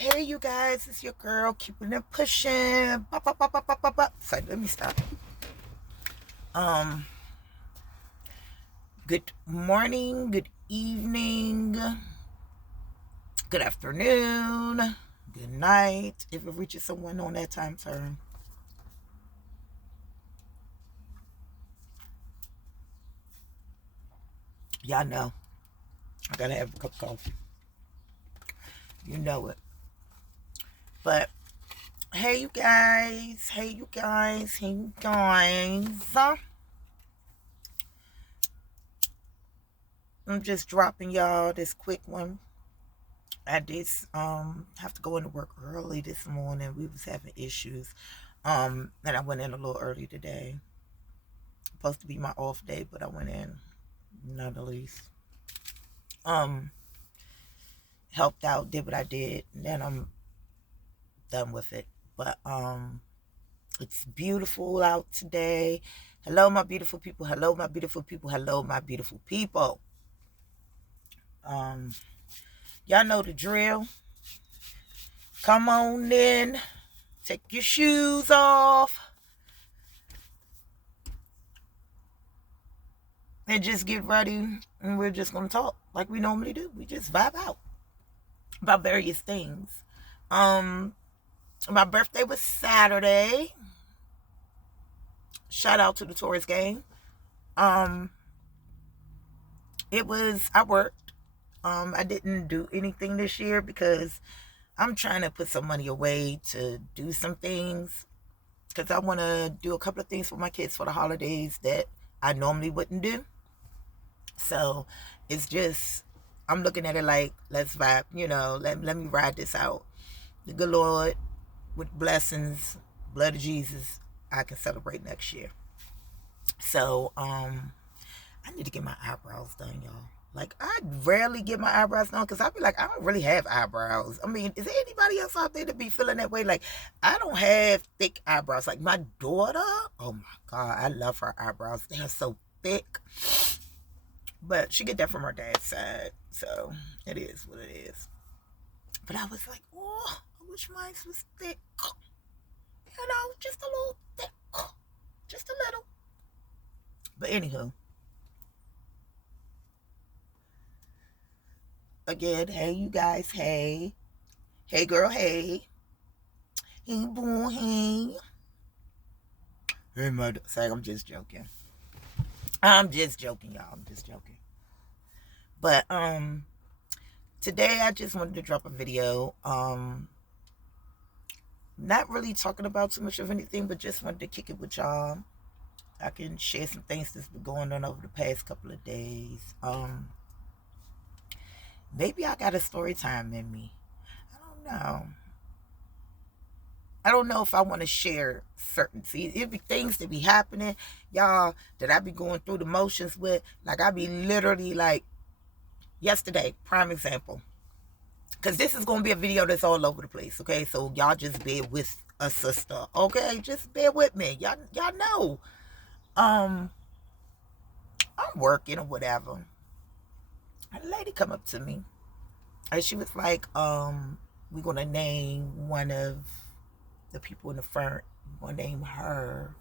Hey, you guys, it's your girl keeping it pushing. Bop, bop, bop, bop, bop, bop, bop. So let me stop. Um, Good morning, good evening, good afternoon, good night. If it reaches someone on that time turn, y'all know I gotta have a cup of coffee. You know it. But hey, you guys, hey, you guys, hey, you guys. I'm just dropping y'all this quick one. I did have to go into work early this morning. We was having issues. And I went in a little early today. Supposed to be my off day, but I went in nonetheless. Um, Helped out, did what I did, and then I'm done with it. But it's beautiful out today. Hello, my beautiful people. Hello, my beautiful people. Hello, my beautiful people. Um, y'all know the drill. Come on in. Take your shoes off. And just get ready, and we're just going to talk like we normally do. We just vibe out about various things. My birthday was Saturday. Shout out to the Taurus game. Um, I worked. I didn't do anything this year because I'm trying to put some money away to do some things because I want to do a couple of things for my kids for the holidays that I normally wouldn't do. So it's just, I'm looking at it like, let's vibe, let me ride this out. The good Lord, with blessings, blood of Jesus, I can celebrate next year. So, I need to get my eyebrows done, y'all. Like, I rarely get my eyebrows done because I be like, I don't really have eyebrows. I mean, is there anybody else out there to be feeling that way? Like, I don't have thick eyebrows. Like, my daughter, oh my God, I love her eyebrows. They are so thick. But she get that from her dad's side. So, it is what it is. But I was like, oh, I wish mine was thick. Just a little thick. Just a little. But anywho, again, hey, you guys, hey. Hey, girl, hey. Hey, boy, hey. Hey, mother. Sorry, I'm just joking. I'm just joking, y'all. I'm just joking. But, today I just wanted to drop a video. Not really talking about too much of anything, but just wanted to kick it with y'all. I can share some things that's been going on over the past couple of days. Maybe I got a story time in me. I don't know. I don't know if I want to share certain. See, it be things that be happening, y'all, that I be going through the motions with. Like, I be literally like, yesterday, prime example. Because this is going to be a video that's all over the place, okay? So y'all just bear with a sister, okay? Just bear with me. Y'all know. I'm working or whatever. A lady come up to me. And she was like, we're going to name one of the people in the front. We're going to name her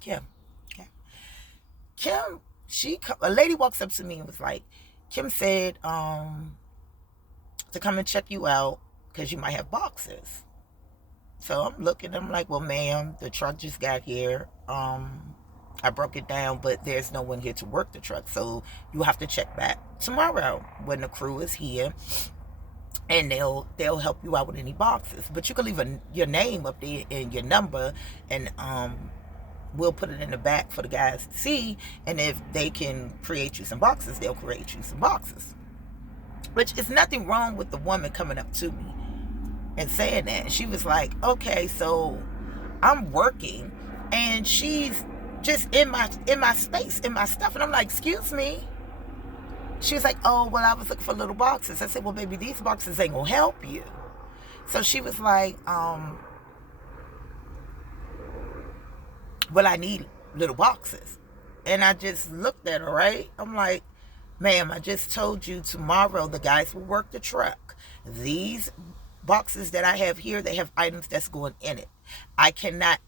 Kim. Okay. Kim, a lady walks up to me and was like, Kim said, to come and check you out because you might have boxes. So I'm looking, I'm like, well, ma'am, the truck just got here. I broke it down, but there's no one here to work the truck. So you have to check back tomorrow when the crew is here. And they'll help you out with any boxes. But you can leave your name up there and your number, and we'll put it in the back for the guys to see. And if they can create you some boxes, they'll create you some boxes. Which is nothing wrong with the woman coming up to me and saying that. She was like, okay, so I'm working and she's just in my space, in my stuff. And I'm like, excuse me. She was like, oh, well, I was looking for little boxes. I said, well, baby, these boxes ain't gonna help you. So she was like, well, I need little boxes. And I just looked at her, right? I'm like, ma'am, I just told you tomorrow the guys will work the truck. These boxes that I have here, they have items that's going in it. I cannot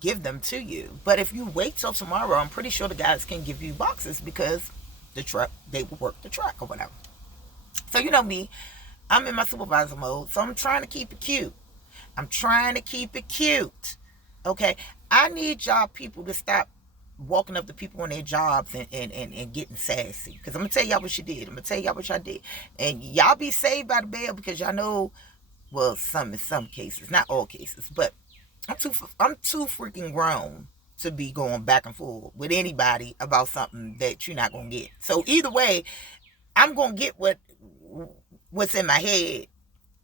give them to you. But if you wait till tomorrow, I'm pretty sure the guys can give you boxes because the truck, they will work the truck or whatever. So you know me, I'm in my supervisor mode. So I'm trying to keep it cute. I'm trying to keep it cute. Okay. I need y'all people to stop walking up to people on their jobs and getting sassy. Because I'm going to tell y'all what you did. I'm going to tell y'all what y'all did. And y'all be saved by the bell because y'all know, well, in some cases, not all cases, but I'm too freaking grown to be going back and forth with anybody about something that you're not going to get. So either way, I'm going to get what's in my head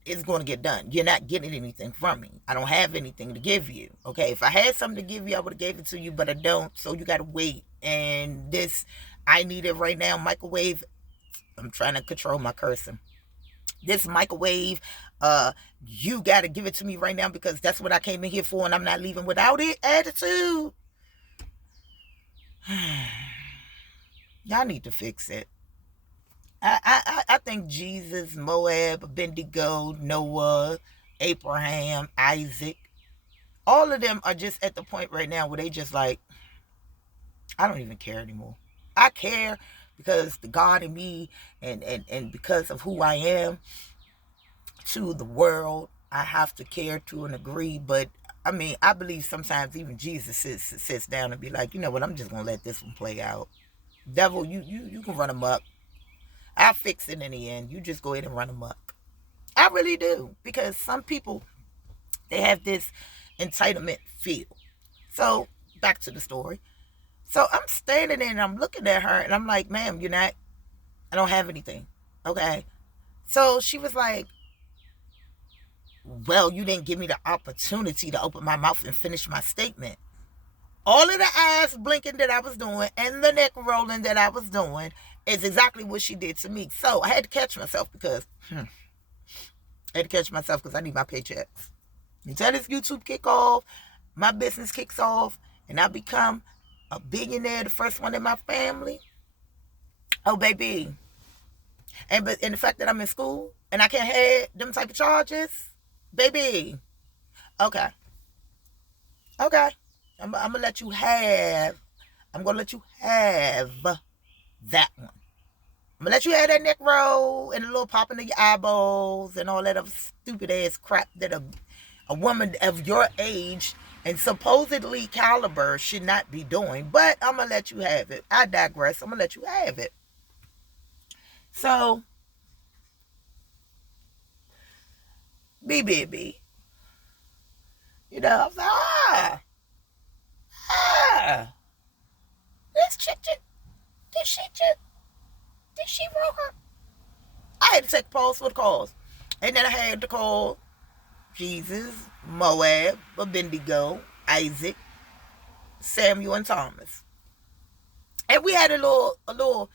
is going to get done. You're not getting anything from me. I don't have anything to give you. Okay, if I had something to give you, I would have gave it to you, but I don't. So you got to wait. And this, I need it right now. Microwave. I'm trying to control my cursing. This microwave, you got to give it to me right now because that's what I came in here for, and I'm not leaving without it. Attitude. Y'all need to fix it. I think Jesus, Moab, Abednego, Noah, Abraham, Isaac, all of them are just at the point right now where they just like, I don't even care anymore. I care because the God in me and because of who I am to the world, I have to care to an degree. But I mean, I believe sometimes even Jesus sits down and be like, you know what, I'm just going to let this one play out. Devil, you can run amok. I'll fix it in the end. You just go ahead and run amok. I really do. Because some people, they have this entitlement feel. So, back to the story. So, I'm standing there and I'm looking at her and I'm like, ma'am, I don't have anything. Okay. So, she was like, well, you didn't give me the opportunity to open my mouth and finish my statement. All of the eyes blinking that I was doing and the neck rolling that I was doing is exactly what she did to me. So I had to catch myself because I need my paychecks. Until this YouTube kick off, my business kicks off, and I become a billionaire, the first one in my family. Oh, baby. And the fact that I'm in school and I can't have them type of charges, baby. Okay. I'm going to let you have that one. I'm going to let you have that neck roll and a little popping of your eyeballs and all that other stupid ass crap that a woman of your age and supposedly caliber should not be doing. But I'm going to let you have it. I digress. I'm going to let you have it. So, baby. I was like, did she wrote her? I had to take a pause for the cause. And then I had to call Jesus, Moab, Abednego, Isaac, Samuel, and Thomas. And we had a little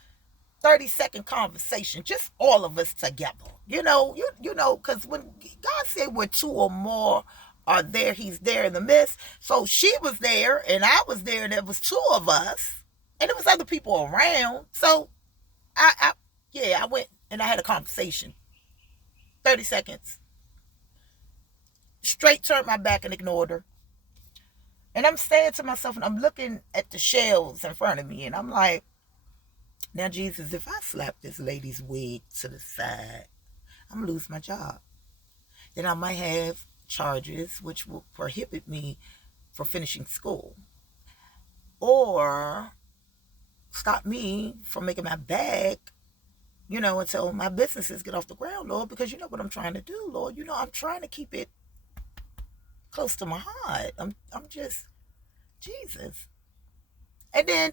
30-second conversation, just all of us together. Because when God said where two or more are there, he's there in the midst. So she was there and I was there and there was two of us and there was other people around. So I went and I had a conversation. 30 seconds. Straight turned my back and ignored her. And I'm saying to myself, and I'm looking at the shelves in front of me and I'm like, now Jesus, if I slap this lady's wig to the side, I'm going to lose my job. Then I might have charges which will prohibit me from finishing school or stop me from making my bag, until my businesses get off the ground, Lord, because you know what I'm trying to do, Lord. I'm trying to keep it close to my heart. I'm just Jesus. And then,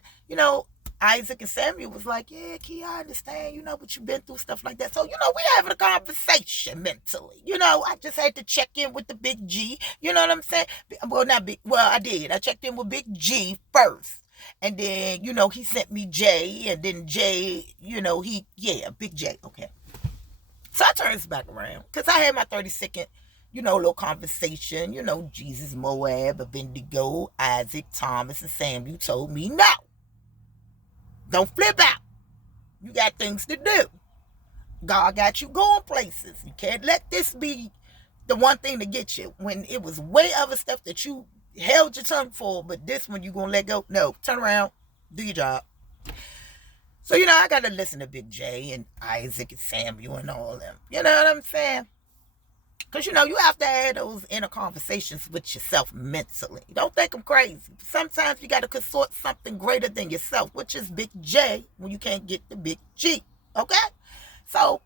Isaac and Samuel was like, yeah, Key, I understand, but you've been through stuff like that. So, we having a conversation mentally. I just had to check in with the big G. You know what I'm saying? Well, not big. Well, I did. I checked in with Big G first. And then, he sent me J. And then J, Big J. Okay. So I turned back around. Because I had my 30-second, little conversation. Jesus, Moab, Abednego, Isaac, Thomas, and Samuel told me no. Don't flip out. You got things to do. God got you going places. You can't let this be the one thing to get you when it was way other stuff that you held your tongue for, but this one you gonna let go. No, turn around, do your job. So, I got to listen to Big J and Isaac and Samuel and all of them. You know what I'm saying? Because, you have to have those inner conversations with yourself mentally. Don't think I'm crazy. Sometimes you got to consort something greater than yourself, which is Big J when you can't get the Big G. Okay? So,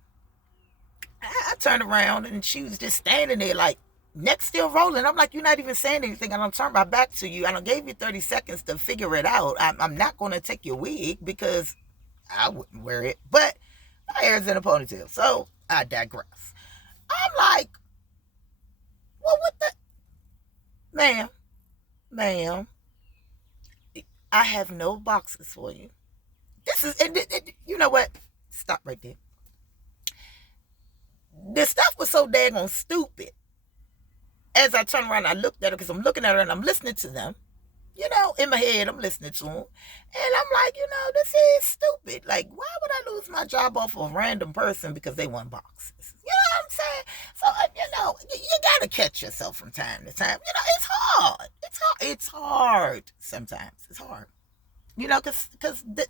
I turned around and she was just standing there like, neck still rolling. I'm like, you're not even saying anything. I don't turn my back to you. I don't gave you 30 seconds to figure it out. I'm not going to take your wig because I wouldn't wear it. But my hair's in a ponytail. So I digress. I'm like, well, what the? Ma'am, I have no boxes for you. This is, you know what? Stop right there. The stuff was so daggone stupid. As I turned around, I looked at her because I'm looking at her and I'm listening to them. In my head, I'm listening to them. And I'm like, this is stupid. Like, why would I lose my job off of a random person because they want boxes? You know what I'm saying? So, you got to catch yourself from time to time. It's hard. It's hard sometimes. It's hard. Because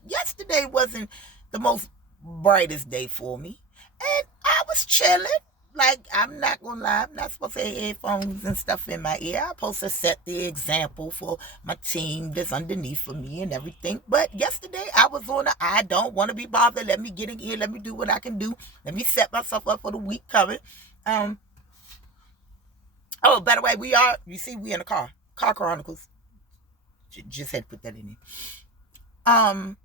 yesterday wasn't the most brightest day for me. And I was chilling. Like, I'm not going to lie. I'm not supposed to have headphones and stuff in my ear. I'm supposed to set the example for my team that's underneath for me and everything. But yesterday, I was on I don't want to be bothered. Let me get in here. Let me do what I can do. Let me set myself up for the week coming. Oh, by the way, we in a car. Car Chronicles. Just had to put that in there.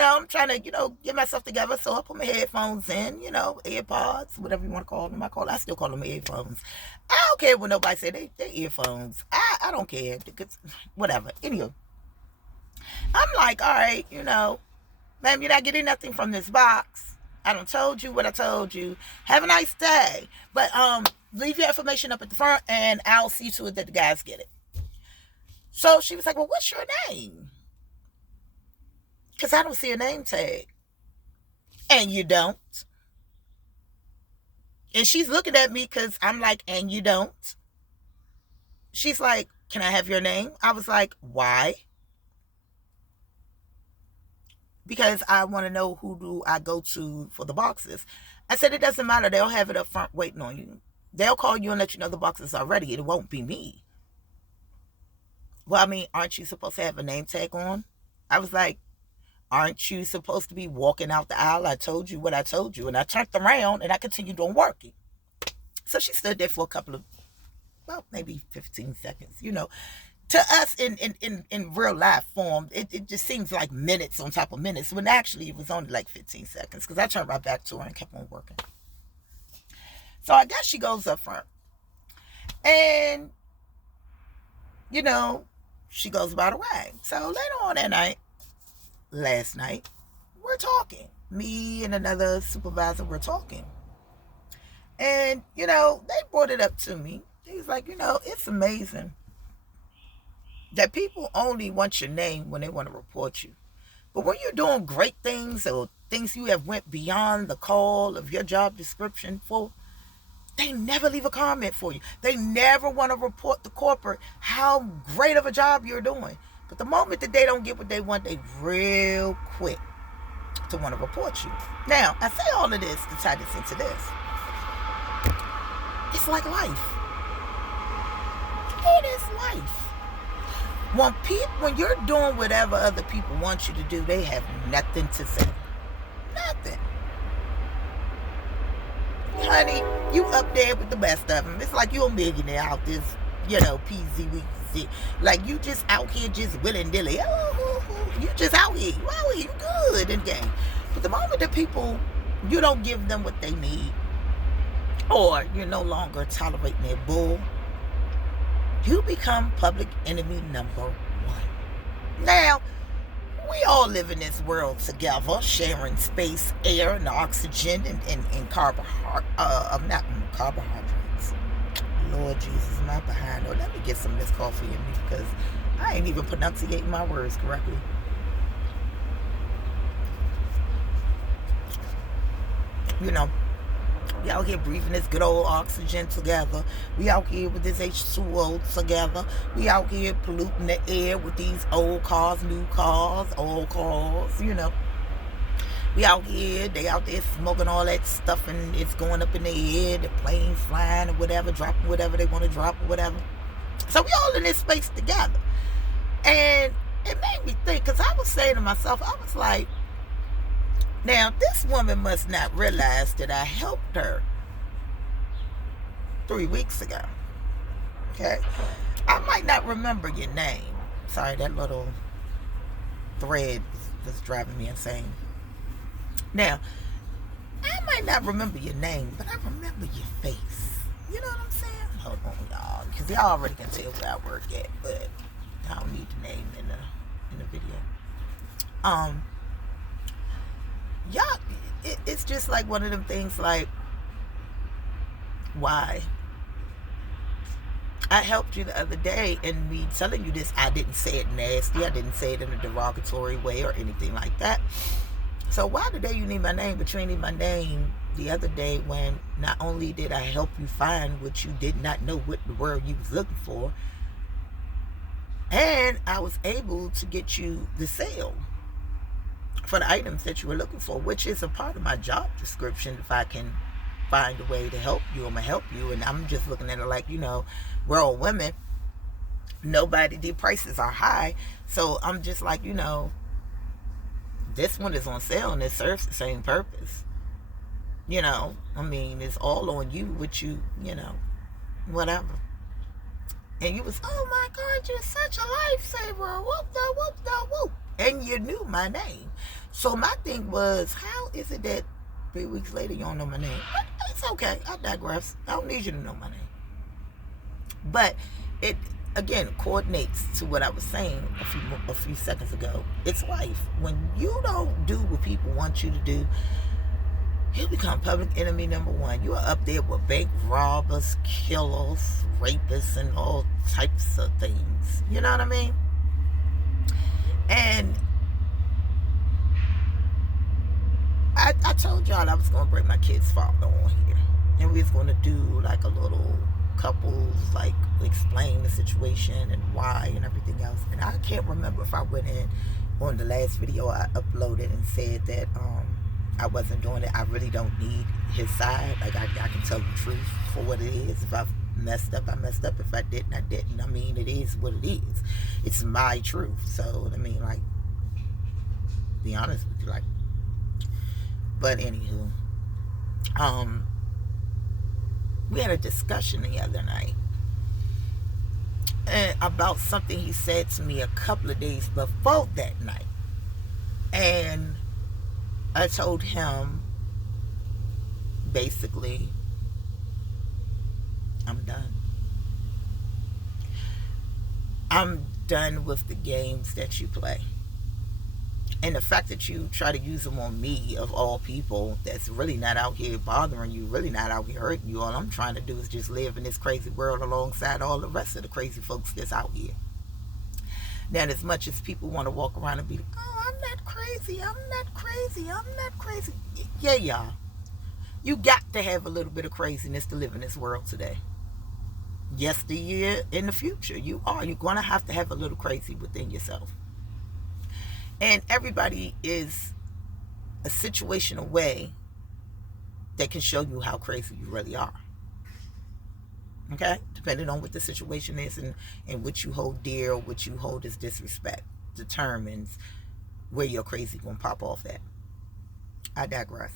I'm trying to, get myself together. So I put my headphones in, AirPods, whatever you want to call them. I still call them earphones. I don't care what nobody say. They earphones. I don't care. Because, whatever. Anyway, I'm like, all right, ma'am, you're not getting nothing from this box. I done told you what I told you. Have a nice day. But leave your information up at the front and I'll see to it that the guys get it. So she was like, well, what's your name? Because I don't see a name tag. And you don't. And she's looking at me because I'm like, and you don't. She's like, can I have your name? I was like, why? Because I want to know who do I go to for the boxes. I said, it doesn't matter. They'll have it up front waiting on you. They'll call you and let you know the boxes are ready. It won't be me. Well, I mean, aren't you supposed to have a name tag on? I was like, aren't you supposed to be walking out the aisle? I told you what I told you. And I turned around and I continued on working. So she stood there for a couple of, maybe 15 seconds. To us in real life form, it just seems like minutes on top of minutes. When actually it was only like 15 seconds. Because I turned right back to her and kept on working. So I guess she goes up front. And, she goes about her way. So later on that night, last night, we're talking. Me and another supervisor were talking. And, they brought it up to me. He's like, it's amazing that people only want your name when they want to report you. But when you're doing great things or things you have went beyond the call of your job description for, they never leave a comment for you. They never want to report to corporate how great of a job you're doing. But the moment that they don't get what they want, they real quick to want to report you. Now, I say all of this to tie this into this. It's like life. It is life. When you're doing whatever other people want you to do, they have nothing to say. Nothing. Honey, you up there with the best of them. It's like you're a millionaire out this, PZ. Like you just out here just willy-nilly. You just out here. You out here. You good in the game. But the moment that people, you don't give them what they need, or you're no longer tolerating their bull, you become public enemy number one. Now, we all live in this world together, sharing space, air, and oxygen, and carbohydrates. Lord Jesus, my behind. Oh, let me get some of this coffee in me because I ain't even pronunciating my words correctly. We out here breathing this good old oxygen together. We out here with this H2O together. We out here polluting the air with these old cars, new cars, old cars, you know. We out here, they out there smoking all that stuff and it's going up in the air, the planes flying or whatever, dropping whatever they want to drop or whatever. So we all in this space together. And it made me think, because I was saying to myself, I was like, now this woman must not realize that I helped her 3 weeks ago. Okay? I might not remember your name. Sorry, that little thread was driving me insane. Now, I might not remember your name, but I remember your face. You know what I'm saying? Hold on, y'all, because y'all already can tell where I work at, but I don't need the name in the video. Y'all, it's just like one of them things. Like, why? I helped you the other day, and me telling you this, I didn't say it nasty. I didn't say it in a derogatory way or anything like that. So why today you need my name, but you ain't need my name the other day when not only did I help you find what you did not know what the word you was looking for, and I was able to get you the sale for the items that you were looking for, which is a part of my job description. If I can find a way to help you, I'm gonna help you. And I'm just looking at it like, you know, we're all women. Nobody, the prices are high. So I'm just like, you know, this one is on sale and it serves the same purpose. You know, I mean, it's all on you, what you know, whatever. And you was, oh my God, you're such a lifesaver. Whoop, da, whoop, da, whoop. And you knew my name. So my thing was, how is it that 3 weeks later you don't know my name? But it's okay. I digress. I don't need you to know my name. But it, again, coordinates to what I was saying a few seconds ago. It's life. When you don't do what people want you to do, you become public enemy number one. You are up there with bank robbers, killers, rapists, and all types of things. You know what I mean? And I told y'all I was going to bring my kid's father on here. And we was going to do like a little couples, like explain the situation and why and everything else. And I can't remember if I went in on the last video I uploaded and said that I wasn't doing it. I really don't need his side. Like I can tell the truth for what it is. If I've messed up, I messed up. If I didn't, I didn't. I mean, it is what it is. It's my truth. So I mean, like, be honest with you, like. But anywho, we had a discussion the other night about something he said to me a couple of days before that night. And I told him, basically, I'm done. I'm done with the games that you play. And the fact that you try to use them on me, of all people, that's really not out here bothering you, really not out here hurting you. All I'm trying to do is just live in this crazy world alongside all the rest of the crazy folks that's out here. Now, as much as people want to walk around and be like, oh, I'm not crazy, I'm not crazy, I'm not crazy. Yeah, y'all. You got to have a little bit of craziness to live in this world today. Yesteryear, in the future, you're going to have a little crazy within yourself. And everybody is a situation away that can show you how crazy you really are. Okay? Depending on what the situation is and what you hold dear or what you hold as disrespect determines where your crazy gonna pop off at. I digress.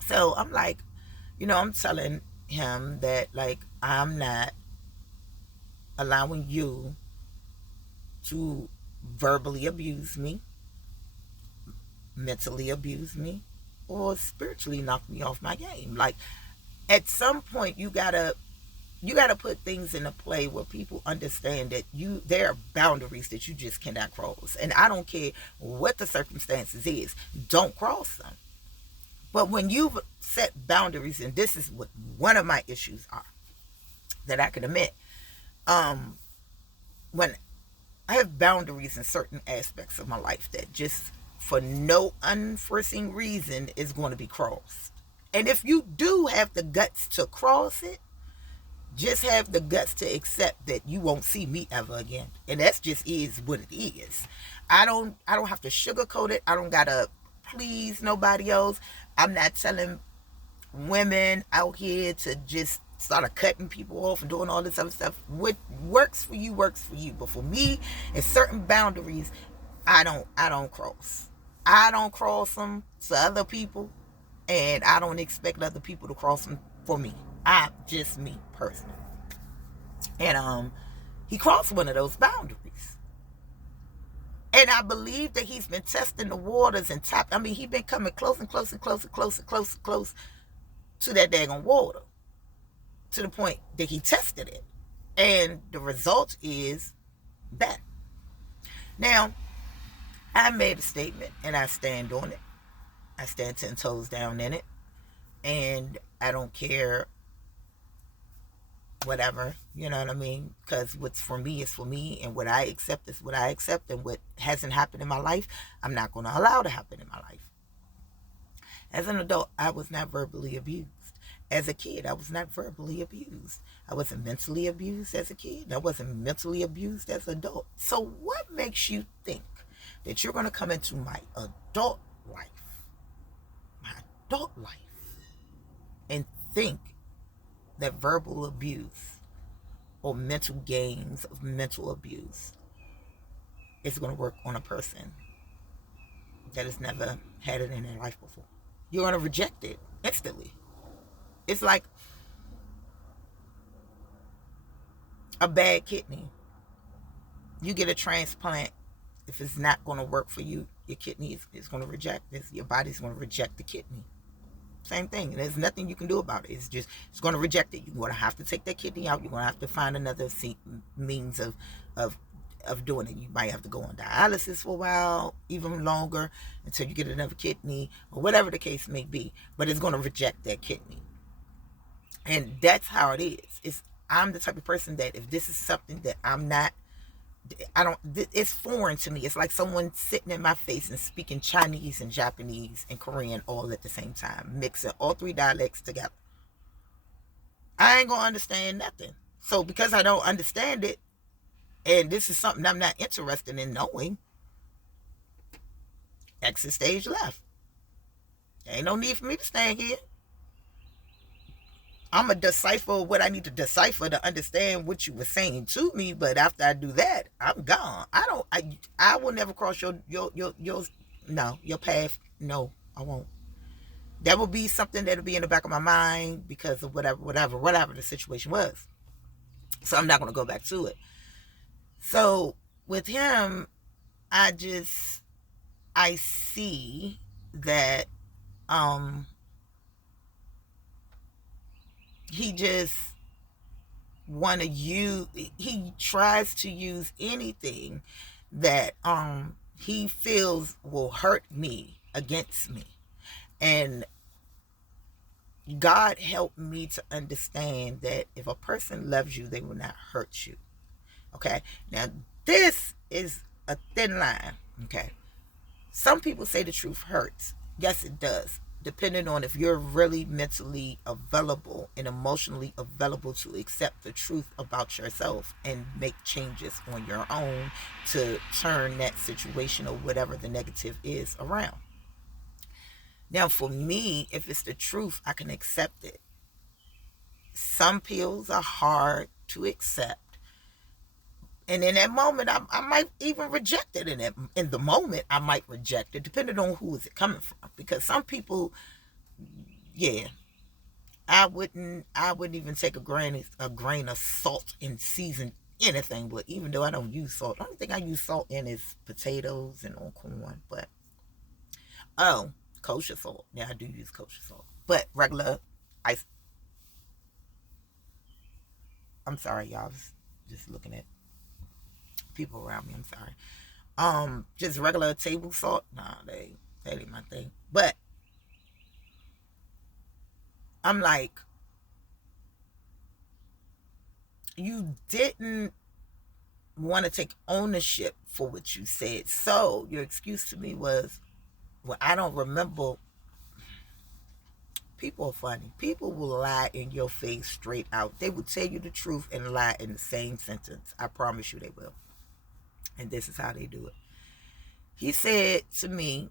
So I'm like, you know, I'm telling him that, like, I'm not allowing you to verbally abuse me, mentally abuse me, or spiritually knock me off my game. Like, at some point you gotta put things into play where people understand that there are boundaries that you just cannot cross. And I don't care what the circumstances is, don't cross them. But when you've set boundaries, and this is what one of my issues are that I can admit, when I have boundaries in certain aspects of my life that just for no unforeseen reason is going to be crossed. And if you do have the guts to cross it, just have the guts to accept that you won't see me ever again. And that's just is what it is. I don't have to sugarcoat it. I don't gotta please nobody else. I'm not telling women out here to just start cutting people off and doing all this other stuff. What works for you works for you. But for me, it's certain boundaries I don't cross. I don't cross them to other people, and I don't expect other people to cross them for me. I just me personally. And he crossed one of those boundaries. And I believe that he's been testing the waters and he's been coming close and close and close and close and close and close to that daggone water, to the point that he tested it. And the result is that. Now, I made a statement and I stand on it. I stand 10 toes down in it. And I don't care whatever, you know what I mean? Because what's for me is for me, and what I accept is what I accept, and what hasn't happened in my life, I'm not going to allow to happen in my life. As an adult, I was not verbally abused. As a kid, I was not verbally abused. I wasn't mentally abused as a kid. I wasn't mentally abused as an adult. So what makes you think that you're going to come into my adult life, and think that verbal abuse or mental games of mental abuse is going to work on a person that has never had it in their life before? You're going to reject it instantly. It's like a bad kidney. You get a transplant. If it's not going to work for you, your kidney is going to reject this. Your body's going to reject the kidney. Same thing. And there's nothing you can do about it. It's going to reject it. You're going to have to take that kidney out. You're going to have to find another means of doing it. You might have to go on dialysis for a while, even longer, until you get another kidney, or whatever the case may be. But it's going to reject that kidney. And that's how it is. I'm the type of person that if this is something that it's foreign to me. It's like someone sitting in my face and speaking Chinese and Japanese and Korean all at the same time, mixing all three dialects together. I ain't gonna understand nothing. So because I don't understand it, and this is something I'm not interested in knowing, exit stage left. There ain't no need for me to stand here. I'm going to decipher what I need to decipher to understand what you were saying to me. But after I do that, I'm gone. I will never cross your path. No, I won't. That will be something that'll be in the back of my mind because of whatever the situation was. So I'm not going to go back to it. So with him, I see that, he just he tries to use anything that he feels will hurt me against me. And God helped me to understand that if a person loves you, they will not hurt you. Okay, now this is a thin line. Okay, some people say the truth hurts. Yes, it does, depending on if you're really mentally available and emotionally available to accept the truth about yourself and make changes on your own to turn that situation or whatever the negative is around. Now, for me, if it's the truth, I can accept it. Some pills are hard to accept. And in that moment, I might even reject it. In the moment, I might reject it, depending on who is it coming from. Because some people, yeah, I wouldn't even take a grain of salt and season anything. But even though I don't use salt, the only thing I use salt in is potatoes and on corn. But kosher salt. Yeah, I do use kosher salt. But regular ice. I'm sorry, y'all. I was just looking at people around me. I'm sorry. Just regular table salt. Nah, that ain't my thing. But I'm like, you didn't want to take ownership for what you said. So your excuse to me was, well, I don't remember. People are funny. People will lie in your face straight out. They will tell you the truth and lie in the same sentence. I promise you they will. And this is how they do it. He said to me,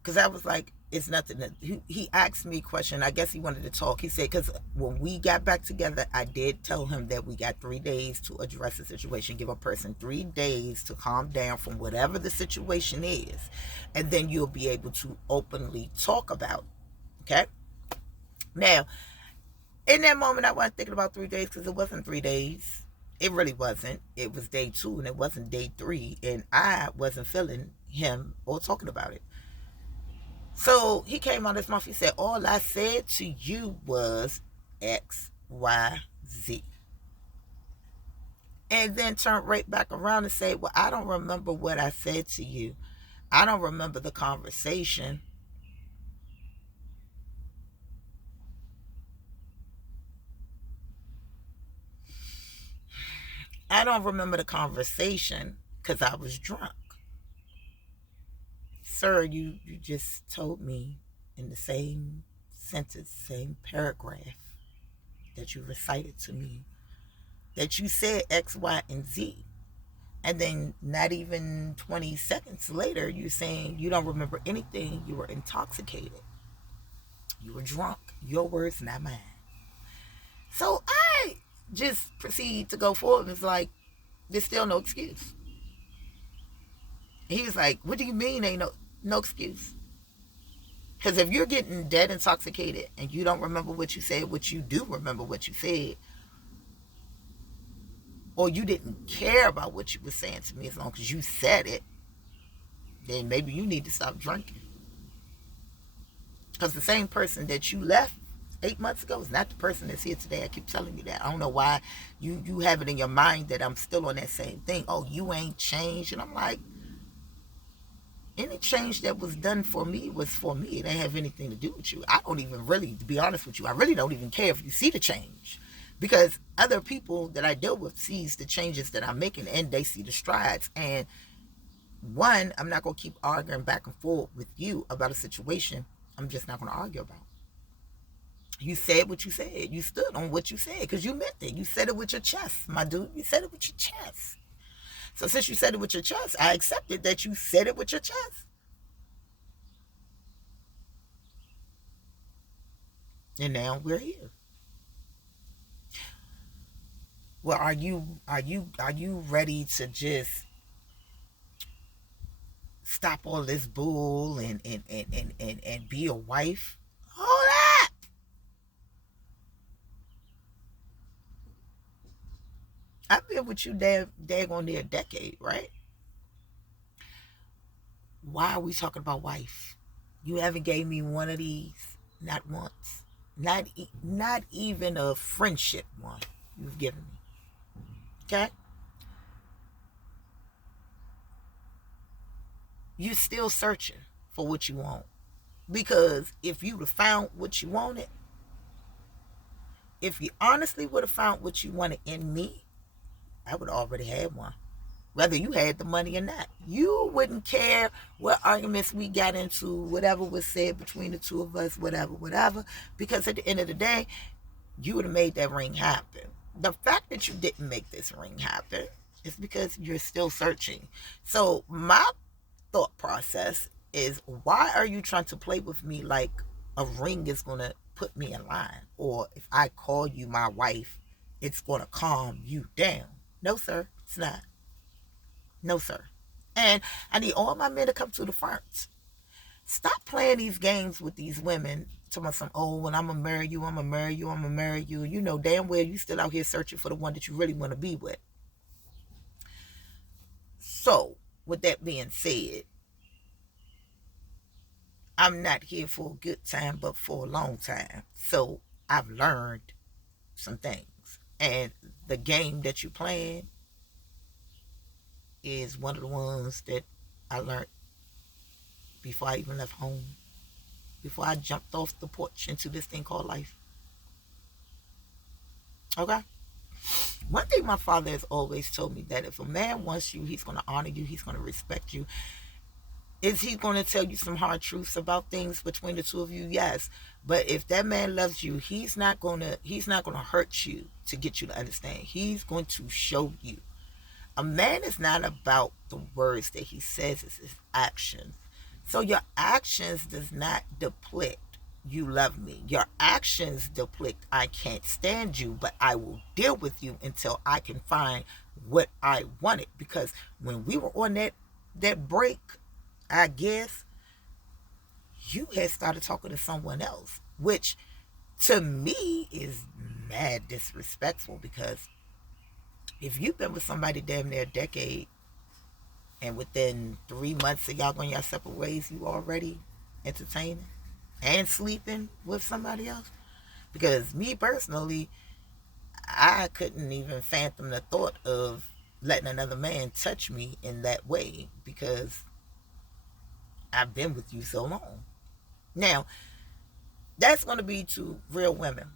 because I was like, it's nothing. He asked me a question. I guess he wanted to talk. He said, because when we got back together, I did tell him that we got 3 days to address the situation. Give a person 3 days to calm down from whatever the situation is. And then you'll be able to openly talk about it. Okay? Now, in that moment, I wasn't thinking about 3 days because it wasn't 3 days. It really wasn't. It was day 2 and it wasn't day 3. And I wasn't feeling him or talking about it. So he came out his mouth. He said, all I said to you was X, Y, Z. And then turned right back around and said, well, I don't remember what I said to you. I don't remember the conversation. I don't remember the conversation because I was drunk. Sir, you just told me in the same sentence, same paragraph that you recited to me, that you said X, Y, and Z. And then not even 20 seconds later, you're saying you don't remember anything. You were intoxicated. You were drunk. Your words, not mine. So I just proceed to go forward. And it's like, there's still no excuse. He was like, what do you mean ain't no excuse? Because if you're getting dead intoxicated and you don't remember what you said, what you do remember what you said, or you didn't care about what you were saying to me as long as you said it, then maybe you need to stop drinking. Because the same person that you left 8 months ago is not the person that's here today. I keep telling you that. I don't know why you have it in your mind that I'm still on that same thing. Oh, you ain't changed. And I'm like, any change that was done for me was for me. It ain't have anything to do with you. I don't even really, to be honest with you, I really don't even care if you see the change. Because other people that I deal with sees the changes that I'm making and they see the strides. And one, I'm not going to keep arguing back and forth with you about a situation I'm just not going to argue about. You said what you said. You stood on what you said because you meant it. You said it with your chest, my dude. You said it with your chest. So since you said it with your chest, I accepted that you said it with your chest. And now we're here. Well, are you ready to just stop all this bull and be a wife? Hold up. I've been with you daggone near a decade, right? Why are we talking about wife? You haven't gave me one of these, not once. Not even a friendship one you've given me. Okay? You're still searching for what you want. Because if you'd have found what you wanted, if you honestly would have found what you wanted in me, I would have already had one. Whether you had the money or not. You wouldn't care what arguments we got into, whatever was said between the two of us, whatever. Because at the end of the day, you would have made that ring happen. The fact that you didn't make this ring happen is because you're still searching. So my thought process is, why are you trying to play with me like a ring is going to put me in line? Or if I call you my wife, it's going to calm you down. No, sir, it's not. No, sir. And I need all my men to come to the front. Stop playing these games with these women. Talking about some, oh, when I'm going to marry you, I'm going to marry you, I'm going to marry you. You know damn well you still out here searching for the one that you really want to be with. So, with that being said, I'm not here for a good time, but for a long time. So, I've learned some things. And the game that you're playing is one of the ones that I learned before I even left home, before I jumped off the porch into this thing called life. Okay? One thing my father has always told me, that if a man wants you, he's going to honor you, he's going to respect you. Is he going to tell you some hard truths about things between the two of you? Yes. But if that man loves you, he's not going to hurt you to get you to understand. He's going to show you. A man is not about the words that he says, it's his actions. So your actions does not depict you love me. Your actions depict I can't stand you, but I will deal with you until I can find what I wanted. Because when we were on that break, I guess you had started talking to someone else, which to me is mad disrespectful. Because if you've been with somebody damn near a decade, and within 3 months of y'all going your separate ways, you already entertaining and sleeping with somebody else. Because me personally, I couldn't even fathom the thought of letting another man touch me in that way, because I've been with you so long. Now, that's going to be to real women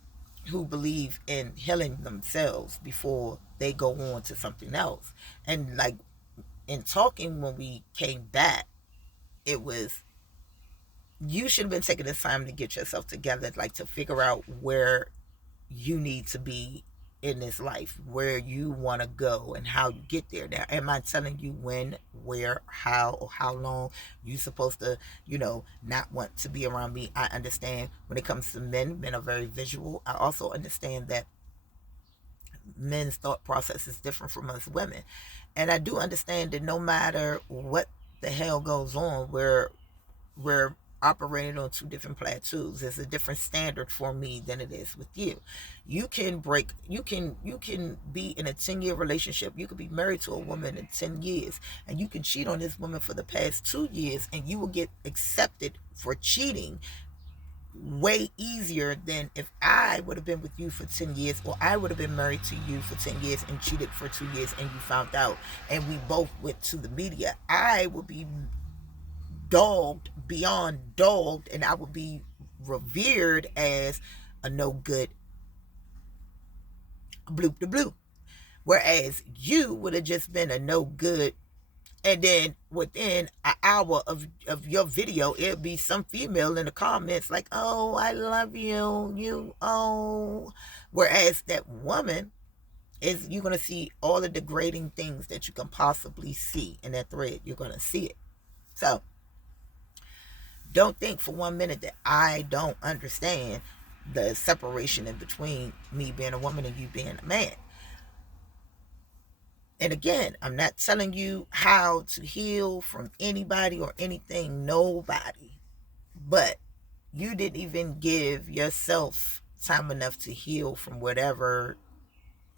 who believe in healing themselves before they go on to something else. And like in talking when we came back, it was, you should have been taking this time to get yourself together, like to figure out where you need to be in this life, where you want to go and how you get there. Now, am I telling you when, where, how, or how long you supposed to, not want to be around me? I understand when it comes to men are very visual. I also understand that men's thought process is different from us women. And I do understand that no matter what the hell goes on, we're operating on two different plateaus. There's a different standard for me than it is with you. You can be in a 10-year relationship. You could be married to a woman in 10 years, and you can cheat on this woman for the past 2 years, and you will get accepted for cheating way easier than if I would have been with you for 10 years, or I would have been married to you for 10 years and cheated for 2 years and you found out and we both went to the media. I would be dogged beyond dogged, and I would be revered as a no good bloop de bloop. Whereas you would have just been a no good, and then within an hour of your video, it'll be some female in the comments like, oh, I love you, whereas that woman is, you're going to see all the degrading things that you can possibly see in that thread. You're going to see it. So don't think for 1 minute that I don't understand the separation in between me being a woman and you being a man. And again, I'm not telling you how to heal from anybody or anything, nobody. But you didn't even give yourself time enough to heal from whatever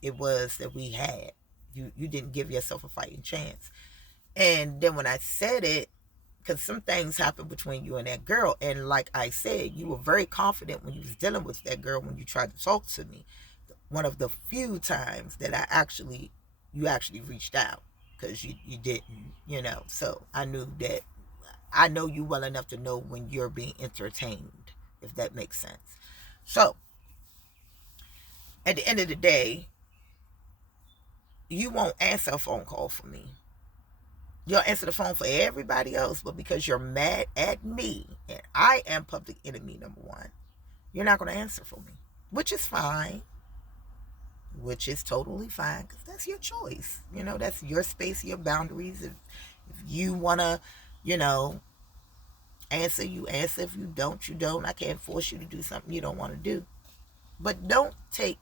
it was that we had. You didn't give yourself a fighting chance. And then when I said it, because some things happened between you and that girl, and like I said, you were very confident when you was dealing with that girl when you tried to talk to me. One of the few times that you actually reached out, because you didn't, so I knew that, I know you well enough to know when you're being entertained, if that makes sense. So at the end of the day, you won't answer a phone call for me. You'll answer the phone for everybody else, but because you're mad at me and I am public enemy number one, you're not going to answer for me, which is fine. Which is totally fine, because that's your choice. That's your space, your boundaries. If you want to, answer, you answer. If you don't, you don't. I can't force you to do something you don't want to do. But don't take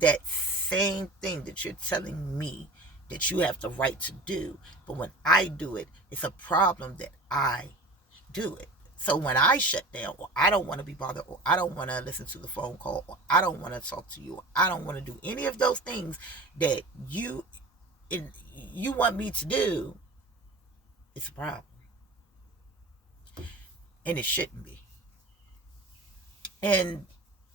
that same thing that you're telling me that you have the right to do, but when I do it, it's a problem that I do it. So when I shut down, or I don't want to be bothered, or I don't want to listen to the phone call, or I don't want to talk to you, or I don't want to do any of those things that you want me to do, it's a problem. And it shouldn't be. And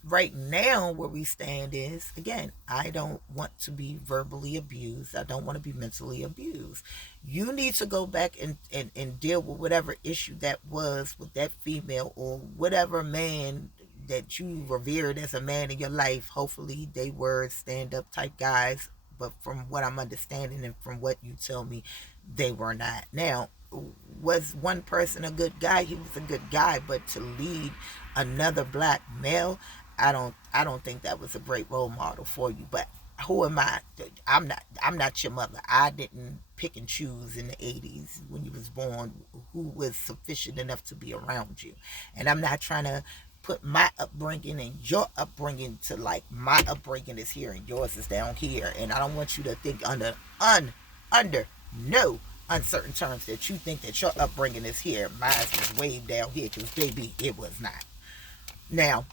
right now where we stand is, again, I don't want to be verbally abused. I don't want to be mentally abused. You need to go back and deal with whatever issue that was with that female, or whatever man that you revered as a man in your life. Hopefully they were stand-up type guys, but from what I'm understanding and from what you tell me, they were not. Now, was one person a good guy? He was a good guy, but to lead another black male, I don't think that was a great role model for you. But who am I? I'm not your mother. I didn't pick and choose in the 80s when you was born who was sufficient enough to be around you. And I'm not trying to put my upbringing and your upbringing to like my upbringing is here and yours is down here. And I don't want you to think under no uncertain terms that you think that your upbringing is here, mine is way down here, because baby, it was not. Now,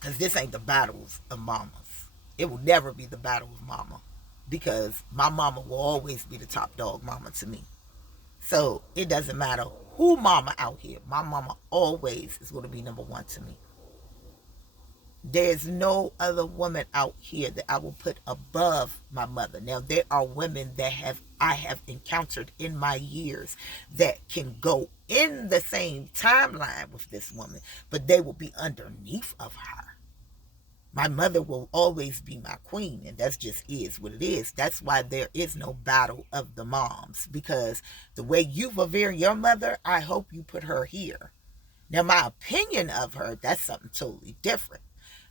because this ain't the battles of mamas. It will never be the battle of mama, because my mama will always be the top dog mama to me. So it doesn't matter who mama out here. My mama always is going to be number one to me. There's no other woman out here that I will put above my mother. Now, there are women that I have encountered in my years that can go in the same timeline with this woman, but they will be underneath of her. My mother will always be my queen, and that's just is what it is. That's why there is no battle of the moms, because the way you revere your mother, I hope you put her here. Now, my opinion of her, that's something totally different.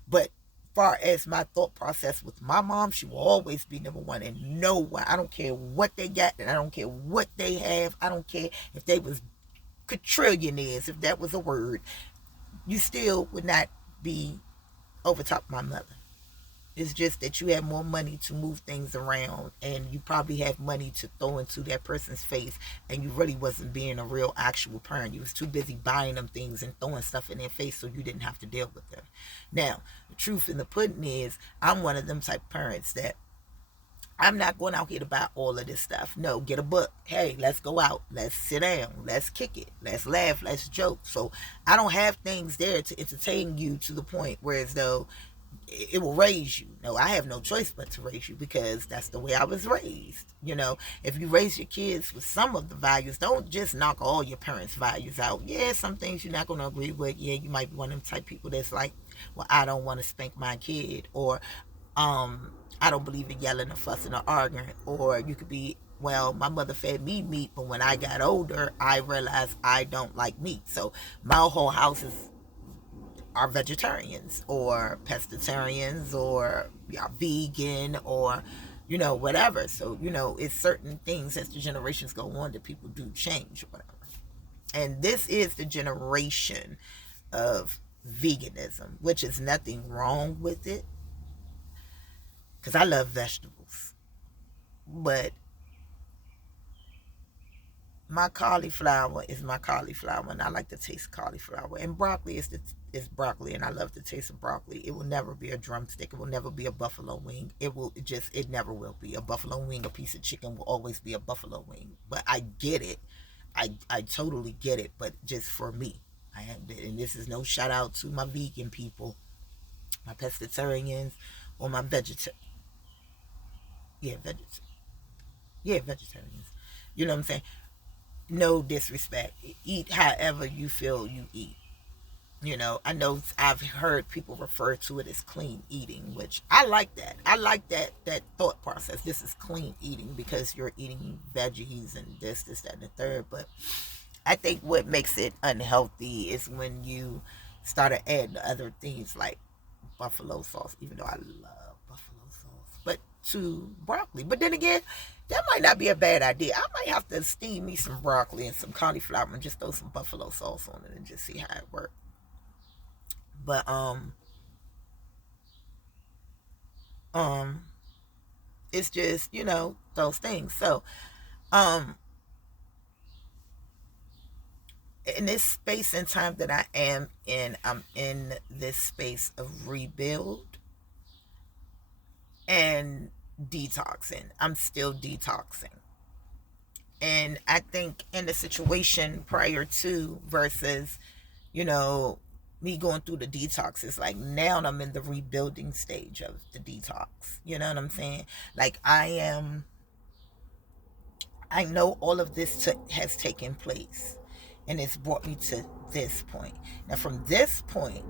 But far as my thought process with my mom, she will always be number one. And no one, I don't care what they got, and I don't care what they have. I don't care if they was quadrillionaires, if that was a word. You still would not be over top of my mother. It's just that you have more money to move things around, and you probably have money to throw into that person's face, and you really wasn't being a real actual parent. You was too busy buying them things and throwing stuff in their face so you didn't have to deal with them. Now, the truth in the pudding is, I'm one of them type of parents that I'm not going out here to buy all of this stuff. No, get a book. Hey, let's go out. Let's sit down. Let's kick it. Let's laugh. Let's joke. So I don't have things there to entertain you to the point where as though it will raise you. No, I have no choice but to raise you, because that's the way I was raised. If you raise your kids with some of the values, don't just knock all your parents' values out. Yeah, some things you're not going to agree with. Yeah, you might be one of them type people that's like, well, I don't want to spank my kid, or I don't believe in yelling or fussing or arguing. Or you could be, well, my mother fed me meat, but when I got older, I realized I don't like meat. So my whole house are vegetarians or pescatarians or vegan or whatever. So it's certain things as the generations go on that people do change or whatever. And this is the generation of veganism, which is nothing wrong with it, because I love vegetables, but my cauliflower is my cauliflower, and I like to taste cauliflower. And broccoli is broccoli, and I love the taste of broccoli. It will never be a drumstick. It will never be a buffalo wing. It never will be a buffalo wing. A piece of chicken will always be a buffalo wing. But I get it. I totally get it. But just for me, and this is no shout out to my vegan people, my pescatarians, or my vegetarians. Yeah, vegetarians. You know what I'm saying? No disrespect. Eat however you feel you eat. I know I've heard people refer to it as clean eating, which I like that. I like that thought process. This is clean eating because you're eating veggies and this, that, and the third. But I think what makes it unhealthy is when you start to add other things like buffalo sauce, even though I love buffalo sauce, but to broccoli. But then again, that might not be a bad idea. I might have to steam me some broccoli and some cauliflower and just throw some buffalo sauce on it and just see how it works. But it's just those things. So in this space and time that I am in, I'm in this space of rebuild and detoxing. I'm still detoxing. And I think in the situation prior to versus, me going through the detox, is like now I'm in the rebuilding stage of the detox. You know what I'm saying? Like I know all of this has taken place, and it's brought me to this point. Now from this point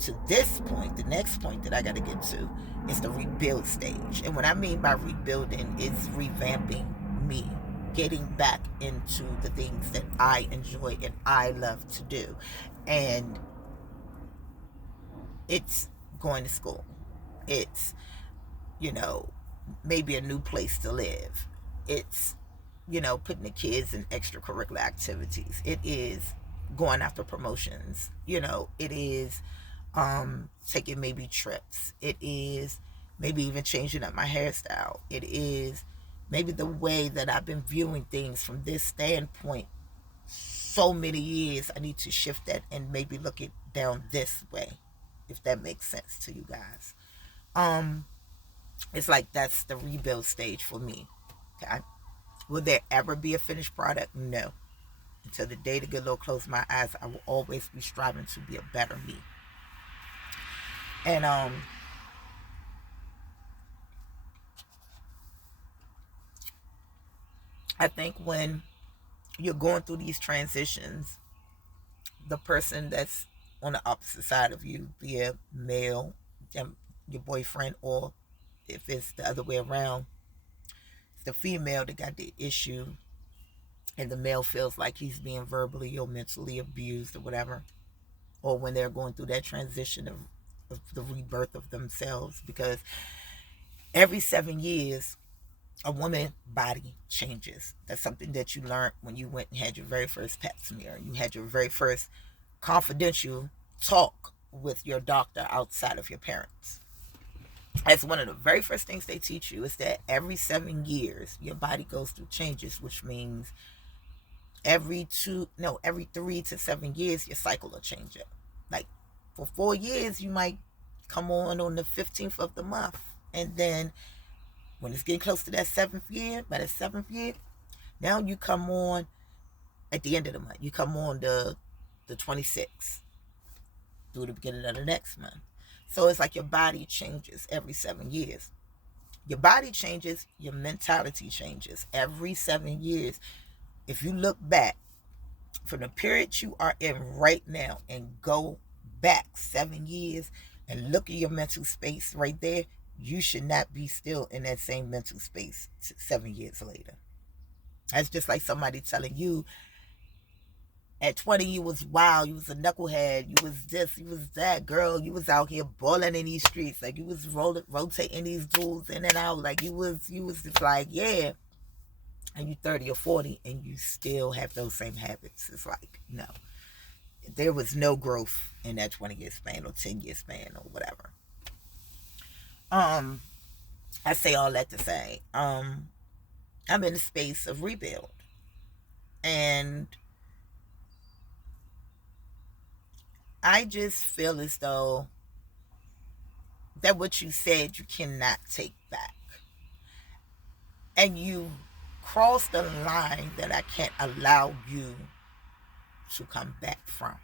to this point, the next point that I got to get to is the rebuild stage. And what I mean by rebuilding is revamping me, getting back into the things that I enjoy and I love to do. And it's going to school. It's, you know, maybe a new place to live. It's, putting the kids in extracurricular activities. It is going after promotions. It is taking maybe trips. It is maybe even changing up my hairstyle. It is maybe the way that I've been viewing things from this standpoint so many years. I need to shift that and maybe look it down this way, if that makes sense to you guys. Um, it's like that's the rebuild stage for me. Okay. Will there ever be a finished product? No. Until the day the good Lord closes my eyes, I will always be striving to be a better me. And I think when you're going through these transitions, the person that's on the opposite side of you, be a male, your boyfriend, or if it's the other way around, it's the female that got the issue, and the male feels like he's being verbally or mentally abused or whatever, or when they're going through that transition of the rebirth of themselves, because every 7 years a woman body changes. That's something that you learned when you went and had your very first pap smear. You had your very first confidential talk with your doctor outside of your parents. That's one of the very first things they teach you, is that every 7 years your body goes through changes, which means every 3 to 7 years your cycle will change up. Like for 4 years you might come on the 15th of the month, and then when it's getting close to that 7th year, by the 7th year, now you come on at the end of the month. You come on the 26th through the beginning of the next month. So it's like your body changes every 7 years. Your body changes, your mentality changes every 7 years. If you look back from the period you are in right now and go back 7 years and look at your mental space right there, you should not be still in that same mental space 7 years later. That's just like somebody telling you at 20 you was wild, you was a knucklehead, you was this, you was that. Girl, you was out here balling in these streets, like you was rotating these dudes in and out, like you was just like, yeah. And you 30 or 40 and you still have those same habits. It's like, no, there was no growth in that 20-year span or 10-year span or whatever. I say all that to say, I'm in a space of rebuild. And I just feel as though that what you said you cannot take back. And you crossed the line that I can't allow you to come back from.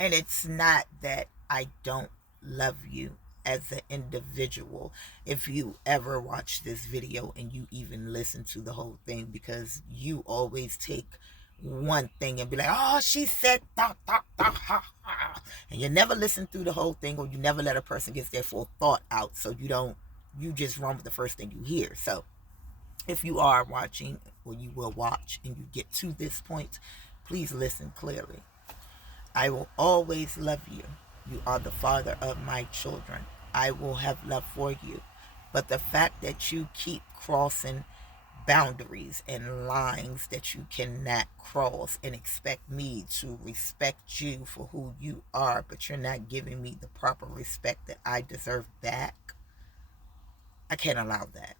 And it's not that I don't love you as an individual. If you ever watch this video and you even listen to the whole thing, because you always take one thing and be like, oh, she said da, da, da, ha, ha. And you never listen through the whole thing, or you never let a person get their full thought out. So you just run with the first thing you hear. So if you are watching, or you will watch, and you get to this point, please listen clearly. I will always love you. You are the father of my children. I will have love for you. But the fact that you keep crossing boundaries and lines that you cannot cross and expect me to respect you for who you are, but you're not giving me the proper respect that I deserve back, I can't allow that.